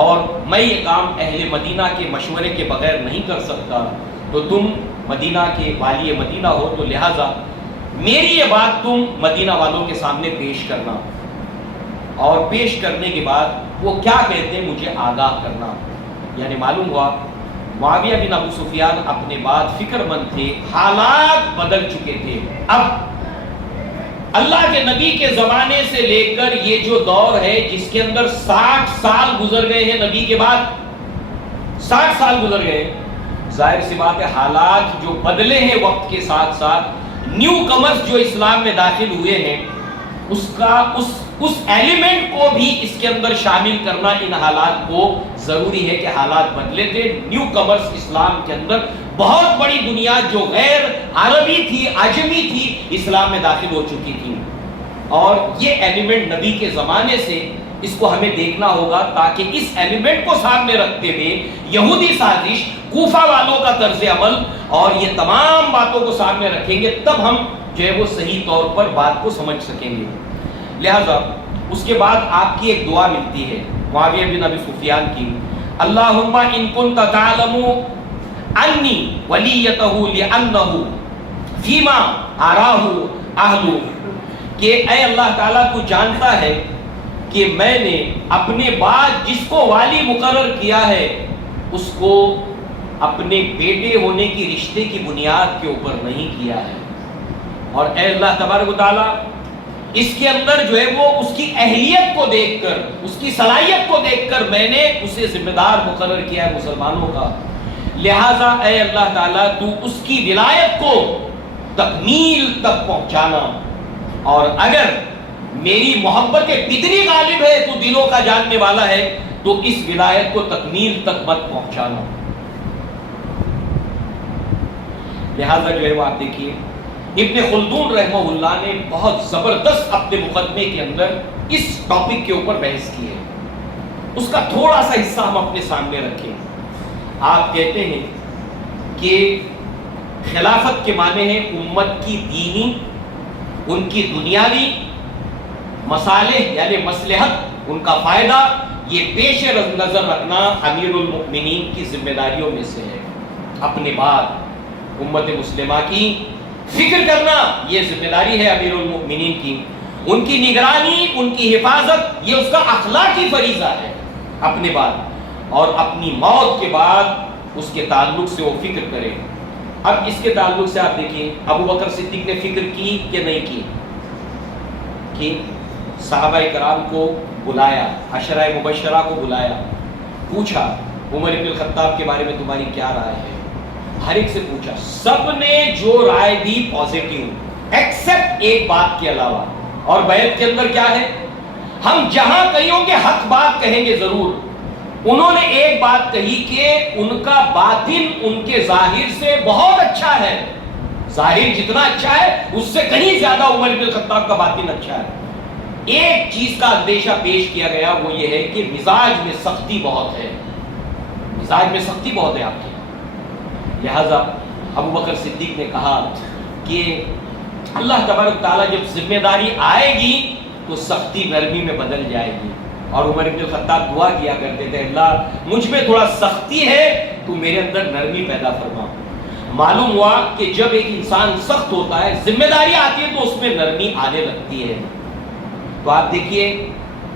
اور میں یہ کام اہل مدینہ کے مشورے کے بغیر نہیں کر سکتا، تو تم مدینہ کے والی مدینہ ہو، تو لہٰذا میری یہ بات تم مدینہ والوں کے سامنے پیش کرنا، اور پیش کرنے کے بعد وہ کیا کہتے ہیں مجھے آگاہ کرنا۔ یعنی معلوم ہوا معاویہ بن ابو سفیان اپنے بعد فکر مند تھے، حالات بدل چکے تھے۔ اب اللہ کے نبی کے زمانے سے لے کر یہ جو دور ہے جس کے اندر 60 سال گزر گئے ہیں، نبی کے بعد 60 سال گزر گئے، ظاہر سی بات ہے حالات جو بدلے ہیں وقت کے ساتھ ساتھ، نیو کمرز جو اسلام میں داخل ہوئے ہیں اس ایلیمنٹ کو بھی اس کے اندر شامل کرنا ان حالات کو ضروری ہے کہ حالات بدلے تھے۔ نیو کمرز اسلام کے اندر بہت بڑی دنیا جو غیر عربی تھی، عجمی تھی، اسلام میں داخل ہو چکی تھی، اور یہ ایلیمنٹ نبی کے زمانے سے اس کو ہمیں دیکھنا ہوگا، تاکہ اس ایلیمنٹ کو سامنے رکھتے ہوئے یہودی سازش، کوفہ والوں کا طرز عمل اور یہ تمام باتوں کو سامنے رکھیں گے، تب ہم جو ہے وہ صحیح طور پر بات کو سمجھ سکیں گے۔ لہذا اس کے بعد آپ کی ایک دعا ملتی ہے معاویہ بن ابی سفیان کی، اللہم ان کنت تعلم انی ولیتہ لانہ فیما آراہ اہلہ، کہ اے اللہ تعالیٰ تو جانتا ہے کہ میں نے اپنے بعد جس کو والی مقرر کیا ہے اس کو اپنے بیٹے ہونے کی رشتے کی بنیاد کے اوپر نہیں کیا ہے، اور اے اللہ تبارک و تعالیٰ اس کے اندر جو ہے وہ اس کی اہلیت کو دیکھ کر، اس کی صلاحیت کو دیکھ کر میں نے اسے ذمہ دار مقرر کیا ہے مسلمانوں کا، لہٰذا اے اللہ تعالیٰ تو اس کی ولایت کو تکمیل تک پہنچانا، اور اگر میری محبت فطری غالب ہے تو دلوں کا جاننے والا ہے، تو اس ولایت کو تکمیل تک مت پہنچانا۔ لہذا جو ہے وہ آپ دیکھیے ابن خلدون رحمہ اللہ نے بہت زبردست اپنے مقدمے کے اندر اس ٹاپک کے اوپر بحث کی ہے، اس کا تھوڑا سا حصہ ہم اپنے سامنے رکھیں۔ آپ کہتے ہیں کہ خلافت کے معنی ہے امت کی دینی، ان کی دنیاوی مصالح یعنی مصلحت، ان کا فائدہ، یہ پیش نظر رکھنا امیر المؤمنین کی ذمہ داریوں میں سے ہے۔ اپنے بعد امت مسلمہ کی فکر کرنا یہ ذمہ داری ہے امیر المؤمنین کی، ان کی نگرانی، ان کی حفاظت، یہ اس کا اخلاقی فریضہ ہے اپنے بعد، اور اپنی موت کے بعد اس کے تعلق سے وہ فکر کرے۔ اب اس کے تعلق سے آپ دیکھیں ابو بکر صدیق نے فکر کی کہ نہیں کی؟ کہ صحابہ کرام کو بلایا، عشرہ مبشرہ کو بلایا، پوچھا عمر بن الخطاب کے بارے میں تمہاری کیا رائے ہے؟ ہر ایک سے پوچھا، سب نے جو رائے دی پازیٹیو، ایکسپٹ ایک بات کے علاوہ، اور بیعت کے اندر کیا ہے؟ ہم جہاں کہیں ہوں گے حق بات کہیں گے ضرور۔ انہوں نے ایک بات کہی کہ ان کا باطن ان کے ظاہر سے بہت اچھا ہے، ظاہر جتنا اچھا ہے اس سے کہیں زیادہ عمر بن الخطاب کا باطن اچھا ہے۔ ایک چیز کا اندیشہ پیش کیا گیا، وہ یہ ہے کہ مزاج میں سختی بہت ہے، مزاج میں سختی بہت ہے آپ کی، لہذا ابو بکر صدیق نے کہا کہ اللہ تبارک تعالیٰ جب ذمہ داری آئے گی تو سختی نرمی میں بدل جائے گی۔ اور عمر بن الخطاب دعا کیا کرتے تھے، اللہ مجھ میں تھوڑا سختی ہے تو میرے اندر نرمی پیدا فرما۔ معلوم ہوا کہ جب ایک انسان سخت ہوتا ہے، ذمہ داری آتی ہے تو اس میں نرمی آنے لگتی ہے۔ تو آپ دیکھیے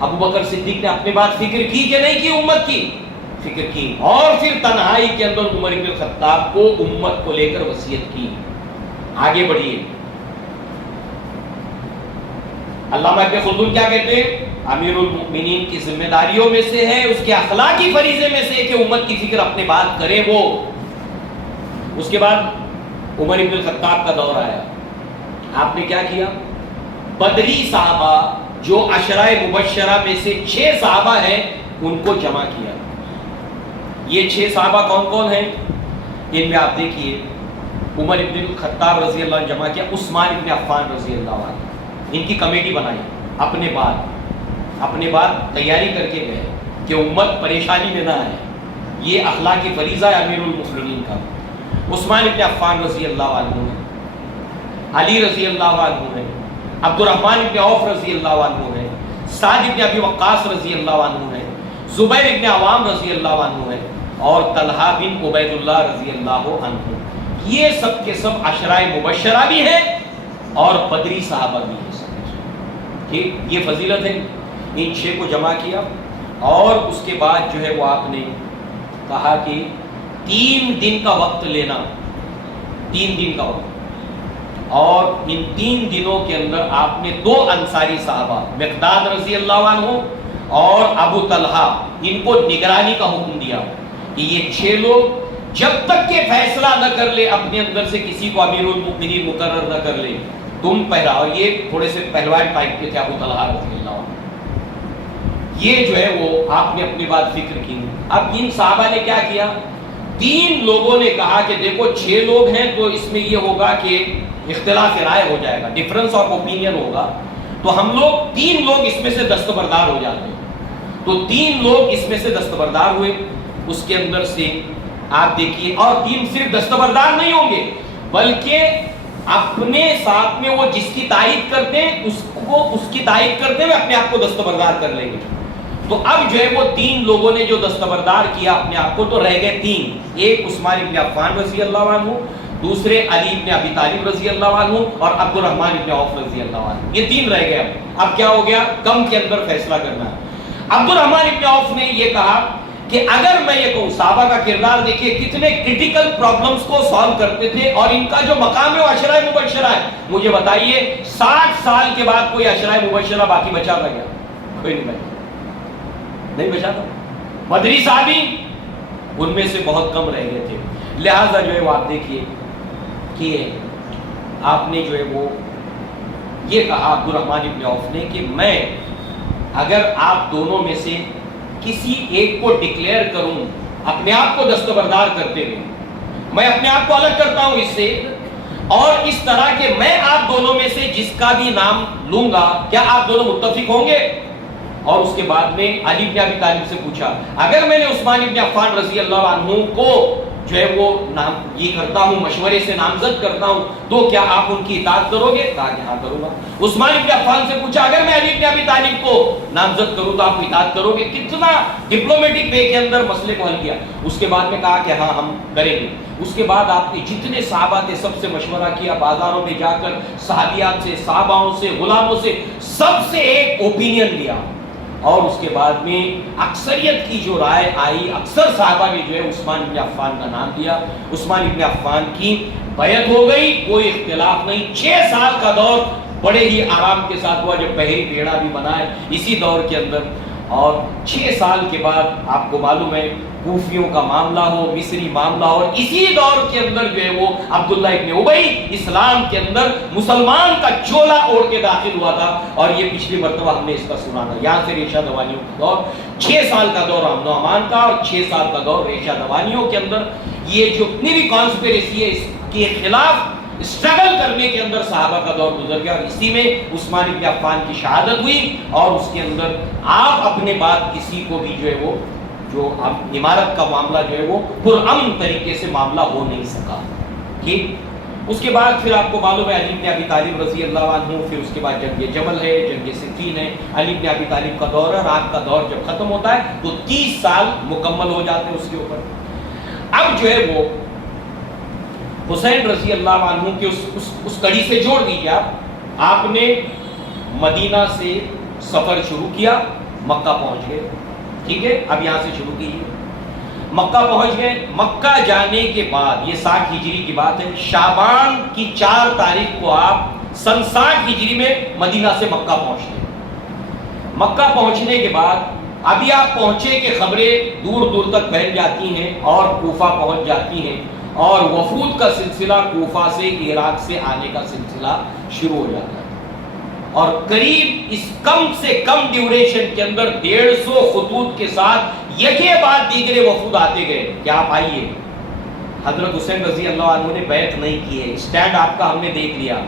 ابو بکر صدیق نے اپنے بات فکر کی کہ نہیں کی؟ امت کی فکر کی، اور پھر تنہائی کے اندر عمر بن الخطاب کو امت کو لے کر وصیت کی۔ آگے بڑھیے، علامہ ابن خلدون کیا کہتے ہیں؟ امیر المؤمنین کی ذمہ داریوں میں سے ہے، اس کے اخلاقی فریضے میں سے ہے کہ امت کی فکر اپنے بات کرے وہ۔ اس کے بعد عمر بن الخطاب کا دور آیا، آپ نے کیا کیا؟ بدری صحابہ جو عشرہ مبشرہ میں سے 6 صحابہ ہیں ان کو جمع کیا۔ یہ 6 صحابہ کون کون ہیں؟ ان میں آپ دیکھیے عمر بن الخطاب رضی اللہ عنہ جمع کیا، عثمان بن عفان رضی اللہ عنہ، ان کی کمیٹی بنائی، اپنے بعد تیاری کر کے گئے کہ امت پریشانی میں نہ آئے، یہ اخلاقی فریضہ ہے امیر المؤمنین کا۔ عثمان بن عفان رضی اللہ عنہ ہے، علی رضی اللہ عنہ ہے، عبد الرحمن بن عوف رضی اللہ عنہ ہے، سعد بن ابی وقاص رضی اللہ عنہ ہے، زبیر بن عوام رضی اللہ عنہ ہے، اور طلحہ بن عبید اللہ رضی اللہ عنہ۔ یہ سب کے سب عشرہ مبشرہ بھی ہیں اور بدری صحابہ بھی ہیں۔ ٹھیک، یہ فضیلت ہے۔ ان 6 کو جمع کیا، اور اس کے بعد جو ہے وہ آپ نے کہا کہ 3 دن کا وقت لینا، 3 دن کا وقت، اور ان 3 دنوں کے اندر آپ نے 2 انصاری صحابہ مقداد رضی اللہ عنہ اور ابو طلحہ، ان کو نگرانی کا حکم دیا کہ یہ 6 لوگ جب تک کہ فیصلہ نہ کر لے، اپنے اندر سے کسی کو امیر المؤمنین مقرر نہ کر لے، تم پہلا۔ اور یہ تھوڑے سے پہلوان ٹائپ کے تھے ابو طلحہ رضی اللہ عنہ، یہ جو ہے وہ آپ نے اپنی بات فکر کی۔ اب ان صحابہ نے کیا کیا؟ 3 لوگوں نے کہا کہ دیکھو 6 لوگ ہیں تو اس میں یہ ہوگا کہ اختلاف رائے ہو جائے گا، ڈفرنس آف اوپینین ہوگا، تو ہم لوگ 3 لوگ اس میں سے دستبردار ہو جاتے ہیں۔ تو 3 لوگ اس میں سے دستبردار ہوئے۔ اس کے اندر سے آپ دیکھیے، اور 3 صرف دستبردار نہیں ہوں گے بلکہ اپنے ساتھ میں وہ جس کی تائید کرتے ہیں اس کی تائید کرتے ہوئے اپنے آپ کو دستبردار کر لیں گے۔ تو اب جو ہے وہ 3 لوگوں نے جو دستبردار کیا اپنے آپ کو، تو رہ گئے 3، ایک عثمان بن عفان رضی اللہ عنہ، دوسرے علی بن ابی طالب رضی اللہ عنہ، اور عبد الرحمن بن عوف رضی اللہ عنہ۔ یہ 3 رہ گئے۔ اب کیا ہو گیا؟ کم کے اندر فیصلہ کرنا ہے۔ عبد الرحمن بن عوف نے یہ کہا کہ اگر میں یہ کہوں، صحابہ کا کردار دیکھیے کتنے کرٹیکل پرابلمز کو سالو کرتے تھے، اور ان کا جو مقام ہے وہ عشرہ مبشرہ ہے۔ مجھے بتائیے 60 سال کے بعد کوئی عشرہ مبشرہ باقی بچا رہ گیا؟ کوئی نہیں بچا تھا۔ بدری صحابی ان میں سے بہت کم رہ گئے تھے، لہذا جو ہے وہ آپ دیکھیے کہ آپ نے جو ہے وہ یہ کہا عبد الرحمن بن عوف نے کہ میں اگر آپ دونوں میں سے کسی ایک کو ڈکلیئر کروں اپنے آپ کو دستبردار کرتے ہوئے، میں اپنے آپ کو الگ کرتا ہوں اس سے، اور اس طرح کہ میں آپ دونوں میں سے جس کا بھی نام لوں گا کیا آپ دونوں متفق ہوں گے؟ اور اس کے بعد میں علی بن ابی طالب سے پوچھا اگر میں نے عثمان بن عفان رضی اللہ عنہ کو جو ہے وہ یہ کرتا ہوں، مشورے سے نامزد کرتا ہوں، تو کیا آپ ان کی اطاعت کرو گے؟ کہا کہ ہاں کروں گا۔ عثمان بن عفان سے پوچھا اگر میں علی بن ابی طالب کو نامزد کروں تو آپ اطاعت کرو گے؟ کتنا ڈپلومیٹک وے کے اندر مسئلے کو حل کیا۔ اس کے بعد میں کہا کہ ہاں ہم کریں گے۔ اس کے بعد آپ نے جتنے صحابہ تھے سب سے مشورہ کیا، بازاروں میں جا کر صحابیات سے، صحاباؤں سے، غلاموں سے، سب سے ایک اوپینین لیا، اور اس کے بعد میں اکثریت کی جو رائے آئی، اکثر صحابہ نے جو ہے عثمان بن عفان کا نام دیا۔ عثمان بن عفان کی بیعت ہو گئی، کوئی اختلاف نہیں۔ 6 سال کا دور بڑے ہی آرام کے ساتھ ہوا، جب پہلی بیڑا بھی بنا ہے اسی دور کے اندر۔ اور 6 سال کے بعد آپ کو معلوم ہے کوفیوں کا معاملہ ہو، مصری معاملہ ہو، اور اسی دور کے اندر جو ہے وہ عبداللہ ابن ابی اسلام کے اندر مسلمان کا چولا اوڑھ کے داخل ہوا تھا، اور یہ پچھلی مرتبہ ہم نے اس کا سنا تھا۔ یہاں سے ریشہ دوانیوں کا دور، 6 سال کا دور امن و امان کا، اور 6 سال کا دور ریشہ دوانیوں کے اندر یہ جو اتنی بھی کانسپیریسی ہے اس کے خلاف اسٹرگل کرنے کے اندر صحابہ کا دور گزر گیا، اور اسی میں عثمان بن عفان کی شہادت ہوئی، اور اس کے اندر آپ اپنے بعد کسی کو بھی جو ہے وہ جو امارت کا معاملہ جو ہے وہ پرامن طریقے سے معاملہ ہو نہیں سکا۔ ٹھیک، اس کے بعد پھر آپ کو معلوم ہے علی بن ابی طالب رضی اللہ عنہ، پھر اس کے بعد جنگ جمل ہے، جنگ صفین ہے، علی بن ابی طالب کا دور ہے، اور آپ کا دور جب ختم ہوتا ہے تو 30 سال مکمل ہو جاتے ہیں اس کے اوپر۔ اب جو ہے وہ حسین رضی اللہ عنہ کے اس کڑی سے جوڑ دیجیے آپ نے مدینہ سے سفر شروع کیا، مکہ پہنچ گئے، ٹھیک ہے، اب یہاں سے شروع کیجیے۔ مکہ پہنچ گئے، مکہ جانے کے بعد یہ 60 ہجری کی بات ہے، شعبان کی 4 تاریخ کو آپ سن 60 ہجری میں مدینہ سے مکہ پہنچ گئے۔ مکہ پہنچنے کے بعد ابھی آپ پہنچے کہ خبریں دور دور تک پھیل جاتی ہیں اور کوفہ پہنچ جاتی ہیں، اور وفود کا سلسلہ کوفہ سے عراق سے آنے کا سلسلہ شروع ہو جاتا ہے، اور قریب اس کم سے کم ڈیوریشن کے اندر 150 خطوط کے ساتھ یکے بعد دیگرے وفود آتے گئے کہ آپ آئیے۔ حضرت حسین رضی اللہ عنہ نے بیعت نہیں کی ہے، اسٹینڈ آپ کا ہم نے دیکھ لیا،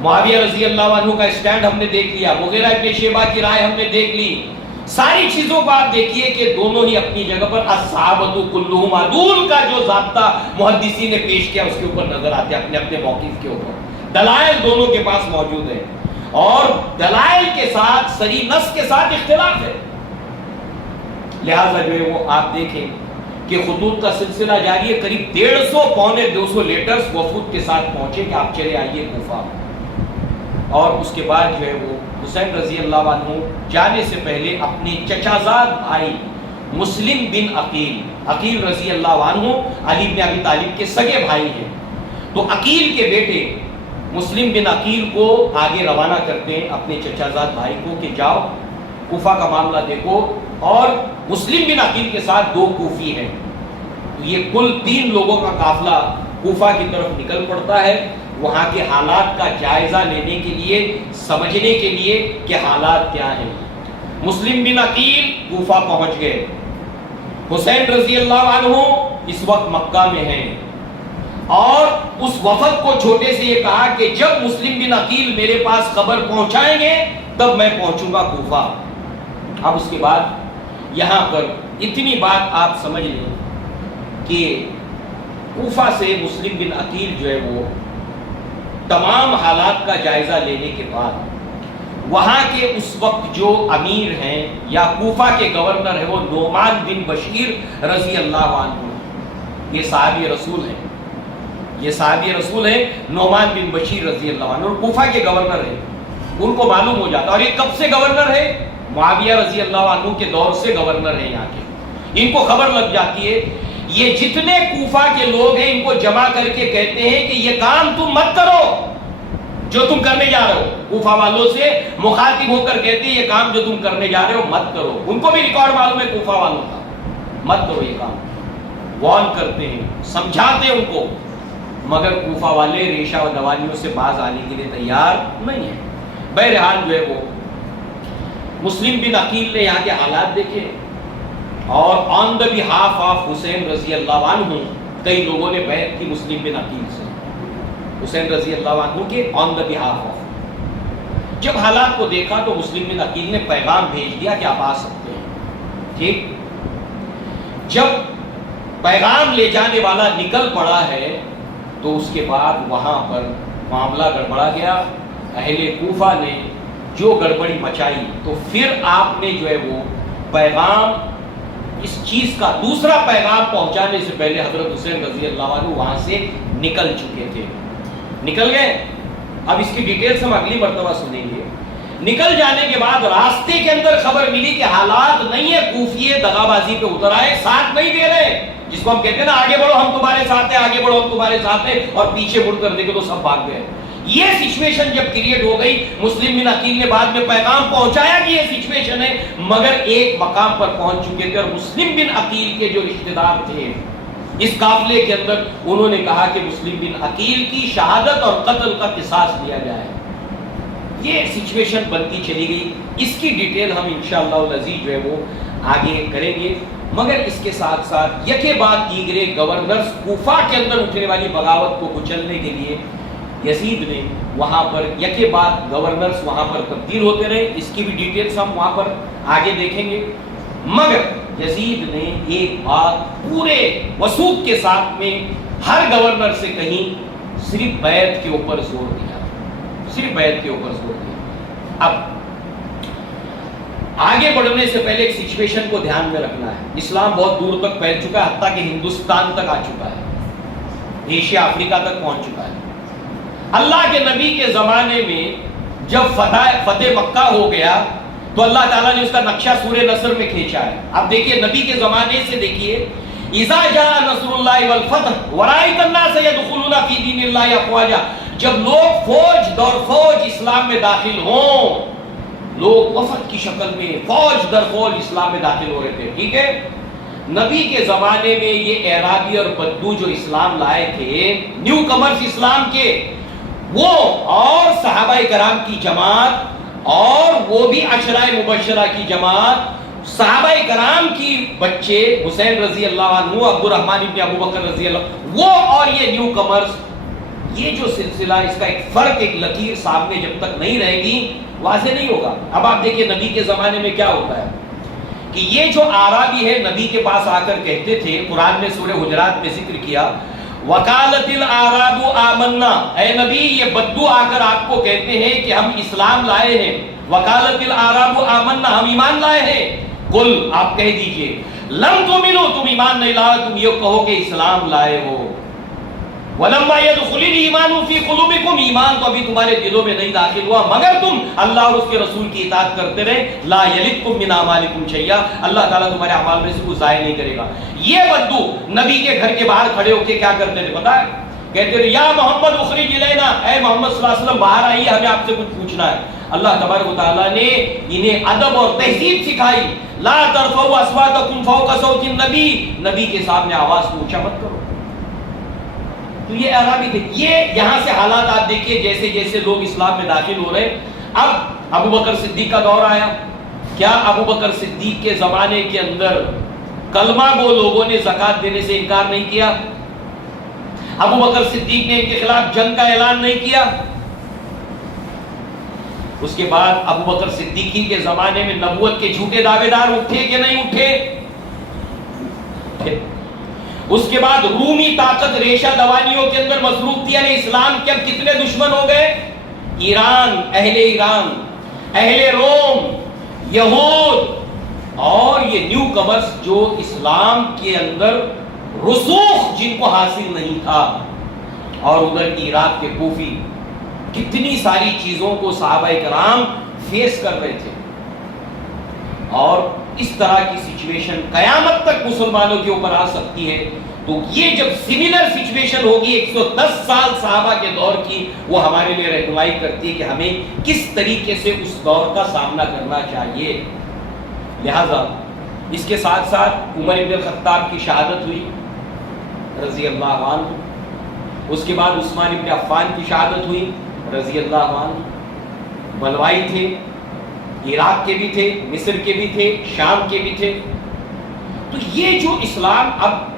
معاویہ رضی اللہ عنہ کا اسٹینڈ ہم نے دیکھ لیا، مغیرہ ابن شیبہ کی رائے ہم نے دیکھ لی، ساری چیزوں کو آپ دیکھیے کہ دونوں ہی اپنی جگہ پر الصحابۃ کلھم عدول کا جو ضابطہ محدثین نے پیش کیا اس کے اوپر نظر آتے ہیں، اپنے اپنے موقف کے اوپر، دلائل دونوں کے پاس موجود ہیں، اور دلائل کے ساتھ صریح نص کے ساتھ اختلاف ہے، لہذا جو ہے وہ آپ دیکھیں کہ خطوط کا سلسلہ جاری ہے، قریب 150 پونے 200 لیٹرز وفود کے ساتھ پہنچے کہ آپ چلے آئیے کوفہ، اور اس کے بعد جو ہے وہ حسین رضی اللہ عنہ جانے سے پہلے اپنے چچازاد بھائی مسلم بن عقیل رضی اللہ عنہ علی بن ابی طالب کے سگے بھائی ہیں، تو عقیل کے بیٹے مسلم بن عقیل کو آگے روانہ کرتے ہیں اپنے چچازاد بھائی کو کہ جاؤ کوفہ کا معاملہ دیکھو، اور مسلم بن عقیل کے ساتھ 2 کوفی ہیں، تو یہ کل 3 لوگوں کا قافلہ کوفہ کی طرف نکل پڑتا ہے، وہاں کے حالات کا جائزہ لینے کے لیے، سمجھنے کے لیے کہ حالات کیا ہیں۔ مسلم بن عقیل کوفہ پہنچ گئے، حسین رضی اللہ عنہ اس وقت مکہ میں ہیں، اور اس وفد کو چھوٹے سے یہ کہا کہ جب مسلم بن عقیل میرے پاس خبر پہنچائیں گے تب میں پہنچوں گا کوفہ۔ اب اس کے بعد یہاں پر اتنی بات آپ سمجھ لیں کہ کوفہ سے مسلم بن عقیل جو ہے وہ تمام حالات کا جائزہ لینے کے بعد وہاں کے اس وقت جو امیر ہیں یا کوفہ کے گورنر ہیں وہ نعمان بن بشیر رضی اللہ عنہ، یہ صحابی رسول ہیں، یہ صحابی رسول ہیں نعمان بن بشیر رضی اللہ عنہ، اور کوفہ کے گورنر ہیں، ان کو معلوم ہو جاتا، اور یہ کب سے گورنر ہے؟ معاویہ رضی اللہ عنہ کے دور سے گورنر ہیں یہاں کے، ان کو خبر لگ جاتی ہے، یہ جتنے کوفہ کے لوگ ہیں ان کو جمع کر کے کہتے ہیں کہ یہ کام تم مت کرو جو تم کرنے جا رہے ہو، کوفہ والوں سے مخاطب ہو کر کہتے ہیں یہ کام جو تم کرنے جا رہے ہو مت کرو، ان کو بھی ریکارڈ معلوم ہے کوفہ والوں کا، مت کرو یہ کام، وارن کرتے ہیں، سمجھاتے ہیں ان کو، مگر کوفہ والے ریشہ و دوانیوں سے باز آنے کے لیے تیار نہیں ہیں۔ بہرحال جو ہے وہ مسلم بن عقیل نے یہاں کے حالات دیکھے، اور آن دا بہاف آف حسین رضی اللہ عنہ کئی لوگوں نے بیعت کی مسلم بن عقیل سے، حسین رضی اللہ عنہ کے آن دا بہاف آف. جب حالات کو دیکھا تو مسلم بن عقیل نے پیغام بھیج دیا کہ آپ آ سکتے ہیں. ٹھیک. جب پیغام لے جانے والا نکل پڑا ہے تو اس کے بعد وہاں پر معاملہ گڑبڑا گیا. اہل کوفہ نے جو گڑبڑی مچائی تو پھر آپ نے جو ہے وہ پیغام اس چیز کا دوسرا پیغام پہنچانے سے پہلے حضرت حسین رضی اللہ عنہ وہاں سے نکل چکے تھے. نکل گئے. اب اس کی ڈیٹیلز ہم اگلی مرتبہ سنیں گے. نکل جانے کے بعد راستے کے اندر خبر ملی کہ حالات نہیں ہے, کوفیے دغا بازی پہ اتر آئے, ساتھ نہیں دے رہے, جس کو ہم کہتے ہیں نا آگے بڑھو ہم تمہارے ساتھ ہیں, آگے بڑھو ہم تمہارے ساتھ ہیں, اور پیچھے مڑ کر دیکھو تو سب بھاگ گئے. یہ سچویشن جب کریٹ ہو گئی, مسلم بن عقیل نے بعد میں پیغام پہنچایا کہ یہ سچویشن ہے, مگر ایک مقام پر پہنچ چکے تھے اور مسلم بن عقیل کے جو رشتہ دار تھے اس قافلے کے اندر, انہوں نے کہا کہ مسلم بن عقیل کی شہادت اور قتل کا قصاص لیا جائے. یہ سچویشن بنتی چلی گئی. اس کی ڈیٹیل ہم انشاءاللہ العزیز جو ہے وہ آگے کریں گے. مگر اس کے ساتھ ساتھ یکے بعد دیگرے گورنرز کوفہ کے اندر اٹھنے والی بغاوت کو کچلنے کے لیے یزید نے وہاں پر یکے بعد گورنرز وہاں پر تبدیل ہوتے رہے. اس کی بھی ڈیٹیلز ہم وہاں پر آگے دیکھیں گے. مگر یزید نے ایک بات پورے وثوق کے ساتھ میں ہر گورنر سے کہیں, صرف بیعت کے اوپر زور دیا, صرف بیعت کے اوپر زور دیا. اب آگے بڑھنے سے پہلے ایک سچویشن کو دھیان میں رکھنا ہے. اسلام بہت دور تک پھیل چکا ہے, حتیٰ کہ ہندوستان تک آ چکا ہے, ایشیا افریقہ تک پہنچ چکا ہے. اللہ کے نبی کے زمانے میں جب فتح مکہ ہو گیا تو اللہ تعالیٰ نے اس کا نقشہ سورہ نصر میں کھینچا ہے. اب دیکھیے نبی کے زمانے سے دیکھیے, اذا جاء نصر اللہ والفتح ورأیت الناس يدخلون فی دین اللہ افواجا, جب لوگ فوج دور فوج اسلام میں داخل ہوں, لوگ وفد کی شکل میں فوج در فوج اسلام میں داخل ہو رہے تھے. ٹھیک ہے. نبی کے زمانے میں یہ اعرابی اور بدو جو اسلام لائے تھے, نیو کمرز اسلام کے, وہ اور صحابہ کرام کی جماعت اور وہ بھی عشرہ مبشرہ کی جماعت, صحابہ کرام کی بچے حسین رضی اللہ عنہ, عبد الرحمن ابن ابو بکر رضی اللہ, وہ اور یہ نیو کمرز, یہ جو سلسلہ, اس کا ایک فرق, ایک لکیر سامنے جب تک نہیں رہے گی واضح نہیں ہوگا. اب آپ دیکھیں نبی کے زمانے میں کیا ہوتا ہے کہ یہ جو اعرابی ہے نبی کے پاس آ کر کہتے تھے, قرآن نے سورہ حجرات میں ذکر کیا, وقالت الاعراب آمنا, اے نبی یہ بدو آ کر آپ کو کہتے ہیں کہ ہم اسلام لائے ہیں. وقالت الاعراب آمنا, ہم ایمان لائے ہیں. قل, آپ کہہ دیجئے, لم تؤمنوا, تم ایمان نہیں لائے, تم یہ کہو کہ اسلام لائے ہو. ولما يدخل الايمان في قلوبكم, ایمان تو ابھی تمہارے دلوں میں نہیں داخل ہوا, مگر تم اللہ اور اس کے رسول کی اطاعت کرتے رہے. لا يلدكم من اعمالكم شيئا, اللہ تعالیٰ تمہارے اعمال میں سے کچھ ضائع نہیں کرے گا. یہ بدو نبی کے گھر کے باہر کھڑے ہو کے کیا کرتے تھے پتہ ہے, کہتے تھے یا محمد اخرج الینا, اے محمد صلی اللہ علیہ وسلم باہر آئیے, ہمیں آپ سے کچھ پوچھنا ہے. اللہ تبارک و تعالیٰ نے انہیں ادب اور تہذیب سکھائی. لا ترفعوا اصواتکم فوق صوت النبی, نبی کے سامنے آواز کو اونچا مت کرو. تو یہ اعرابی تھے. یہ یہاں سے حالات آپ دیکھیے جیسے جیسے لوگ اسلام میں داخل ہو رہے. اب ابو بکر صدیق کا دور آیا. کیا ابو بکر صدیق کے زمانے کے اندر کلمہ گو لوگوں نے زکوٰۃ دینے سے انکار نہیں کیا؟ ابو بکر صدیق نے ان کے خلاف جنگ کا اعلان نہیں کیا؟ اس کے بعد ابو بکر صدیقی کے زمانے میں نبوت کے جھوٹے دعوے دار اٹھے کہ نہیں اٹھے؟ اس کے بعد رومی طاقت ریشہ دوانیوں کے اندر مصروف تھی. یعنی اسلام کے اب کتنے دشمن ہو گئے؟ ایران, اہل روم, یہود, اور یہ نیو کمرز جو اسلام کے اندر رسوخ جن کو حاصل نہیں تھا, اور ادھر عراق کے کوفی. کتنی ساری چیزوں کو صحابہ کرام فیس کر رہے تھے. اور اس طرح کی سچویشن قیامت تک مسلمانوں کے اوپر آ سکتی ہے. تو یہ جب سملر سچویشن ہوگی 110 سال صحابہ کے دور کی, وہ ہمارے لیے رہنمائی کرتی ہے کہ ہمیں کس طریقے سے اس دور کا سامنا کرنا چاہیے. لہذا اس کے ساتھ ساتھ عمر ابن الخطاب کی شہادت ہوئی رضی اللہ عنہ. اس کے بعد عثمان ابن عفان کی شہادت ہوئی رضی اللہ عنہ. بلوائی تھے, عراق کے بھی تھے, مصر کے بھی تھے, شام کے بھی تھے. تو یہ جو اسلام اب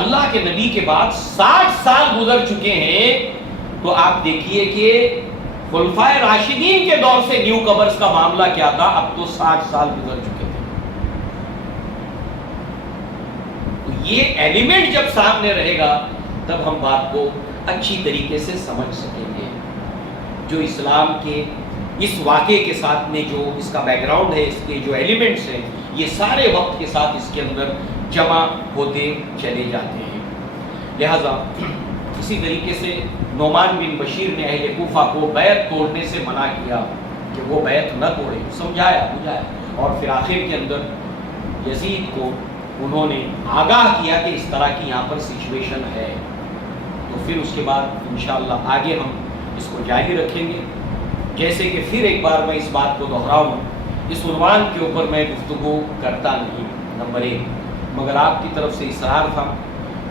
اللہ کے نبی کے بعد 60 سال گزر چکے ہیں, تو آپ دیکھیے کہ خلفائے راشدین کے دور سے نیو کمرز کا معاملہ کیا تھا، اب تو 60 سال گزر چکے تھے۔ تو یہ ایلیمنٹ جب سامنے رہے گا تب ہم بات کو اچھی طریقے سے سمجھ سکیں گے۔ جو اسلام کے اس واقعے کے ساتھ میں جو اس کا بیک گراؤنڈ ہے، اس کے جو ایلیمنٹس ہیں، یہ سارے وقت کے ساتھ اس کے اندر جمع ہوتے چلے جاتے ہیں۔ لہذا اسی طریقے سے نعمان بن بشیر نے اہل کوفہ کو بیعت توڑنے سے منع کیا کہ وہ بیعت نہ توڑے، سمجھایا بجھایا، اور پھر آخر کے اندر یزید کو انہوں نے آگاہ کیا کہ اس طرح کی یہاں پر سچویشن ہے۔ تو پھر اس کے بعد انشاءاللہ آگے ہم اس کو جاری رکھیں گے۔ جیسے کہ پھر ایک بار میں اس بات کو دہراؤں، اس عنوان کے اوپر میں گفتگو کرتا نہیں، نمبر 1، مگر آپ کی طرف سے اصرار تھا،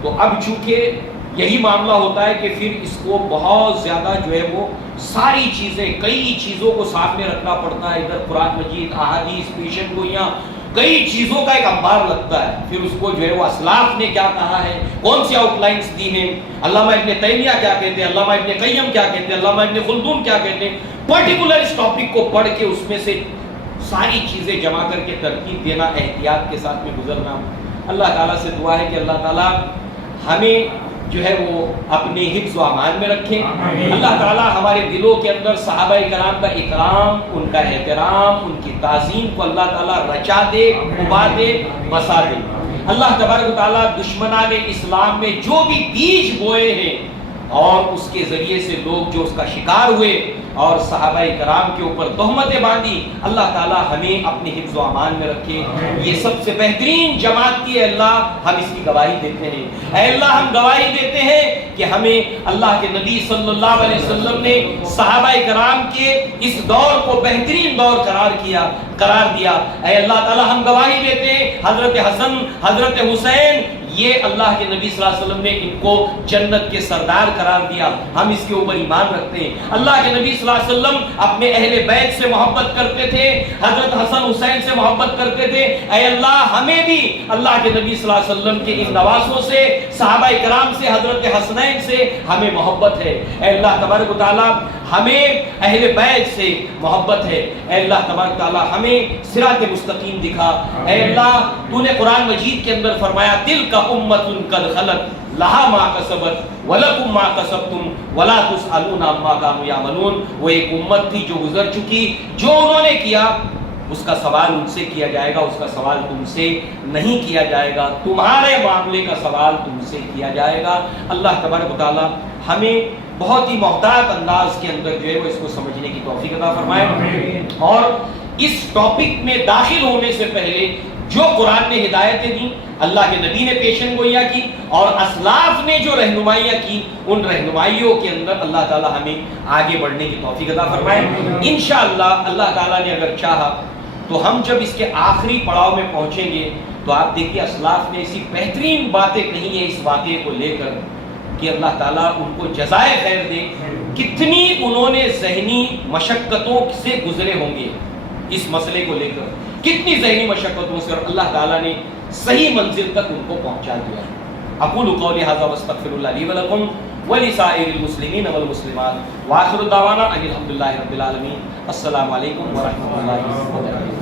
تو اب چونکہ یہی معاملہ ہوتا ہے کہ پھر اس کو بہت زیادہ جو ہے وہ ساری چیزیں، کئی چیزوں کو سامنے رکھنا پڑتا ہے، ادھر قرآن مجید، احادیث، پیشن گوئیاں، کئی چیزوں کا ایک انبار لگتا ہے۔ پھر اس کو جو ہے وہ اسلاف نے کیا کہا ہے، کون سی آؤٹ لائنز دی ہیں، علامہ ابن تیمیہ کیا کہتے ہیں، علامہ ابن قیم کیا کہتے ہیں، علامہ ابن خلدون کیا کہتے ہیں، پرٹیکولر اس ٹاپک کو پڑھ کے اس میں سے ساری چیزیں جمع کر کے ترتیب دینا، احتیاط کے ساتھ میں گزرنا۔ اللہ تعالیٰ سے دعا ہے کہ اللہ تعالیٰ ہمیں جو ہے وہ اپنے حفظ و امان میں رکھیں۔ اللہ تعالیٰ ہمارے دلوں کے اندر صحابہ کرام کا اکرام، ان کا احترام، ان کی تعظیم کو اللہ تعالیٰ رچا دے، ابا دے، بسا دے۔ اللہ تبارک و تعالیٰ دشمنان اسلام میں جو بھی بیج بوئے ہیں اور اس کے ذریعے سے لوگ جو اس کا شکار ہوئے اور صحابہ کرام کے اوپر تہمتیں باندھی، اللہ تعالیٰ ہمیں اپنے حفظ و امان میں رکھے۔ یہ سب سے بہترین جماعت کی، اے اللہ ہم اس کی گواہی دیتے ہیں۔ اے اللہ ہم گواہی دیتے ہیں کہ ہمیں اللہ کے نبی صلی اللہ علیہ وسلم نے صحابہ کرام کے اس دور کو بہترین دور قرار دیا۔ اے اللہ تعالیٰ ہم گواہی دیتے ہیں، حضرت حسن، حضرت حسین، یہ اللہ کے نبی صلی اللہ علیہ وسلم نے ان کو جنت کے سردار قرار دیا، ہم اس کے اوپر ایمان رکھتے ہیں۔ اللہ کے نبی صلی اللہ علیہ وسلم اپنے اہل بیت سے محبت کرتے تھے، حضرت حسن حسین سے محبت کرتے تھے۔ اے اللہ ہمیں بھی اللہ کے نبی صلی اللہ علیہ وسلم کے ان نواسوں سے، صحابہ کرام سے، حضرت حسنین سے ہمیں محبت ہے۔ اے اللہ تبارک و تعالیٰ ہمیں اہل بیت سے محبت ہے۔ اے اللہ تبارک و تعالیٰ ہمیں صراط مستقیم دکھا۔ اے اللہ تو نے قرآن مجید کے اندر فرمایا، دل کا امت قد خلت لہا ما کسبت ولکم ما کسبتم ولا تسألون عما کانوا یعملون۔ وہ ایک امت تھی جو گزر چکی، جو انہوں نے کیا اس کا سوال ان سے کیا جائے گا، اس کا سوال تم سے نہیں کیا جائے گا، تمہارے معاملے کا سوال تم سے کیا جائے گا۔ اللہ تبارک و تعالیٰ ہمیں بہت ہی محتاط انداز کے اندر جو ہے وہ اس کو سمجھنے کی توفیق عطا فرمائے، اور اس ٹاپک میں داخل ہونے سے پہلے جو قرآن نے ہدایتیں دی، اللہ کے نبی نے پیشن گوئیاں کی، اور اسلاف نے جو رہنمائیاں کی، ان رہنمائیوں کے اندر اللہ تعالیٰ ہمیں آگے بڑھنے کی توفیق عطا فرمائے۔ انشاءاللہ اللہ تعالیٰ نے اگر چاہا تو ہم جب اس کے آخری پڑاؤ میں پہنچیں گے تو آپ دیکھیے اسلاف نے ایسی بہترین باتیں کہی ہیں اس واقعے کو لے کر کہ اللہ تعالیٰ ان کو جزائے خیر دے۔ کتنی انہوں نے ذہنی مشقتوں سے گزرے ہوں گے اس مسئلے کو لے کر، کتنی ذہنی مشقتوں سے، اور اللہ تعالیٰ نے صحیح منزل تک ان کو پہنچا دیا۔ اقول قولی ھذا واستغفر اللہ لی ولکم ولسائر المسلمین والمسلمات، وآخر دعوانا ان الحمد للہ رب العالمین۔ السلام علیکم ورحمۃ اللہ وبرکاتہ۔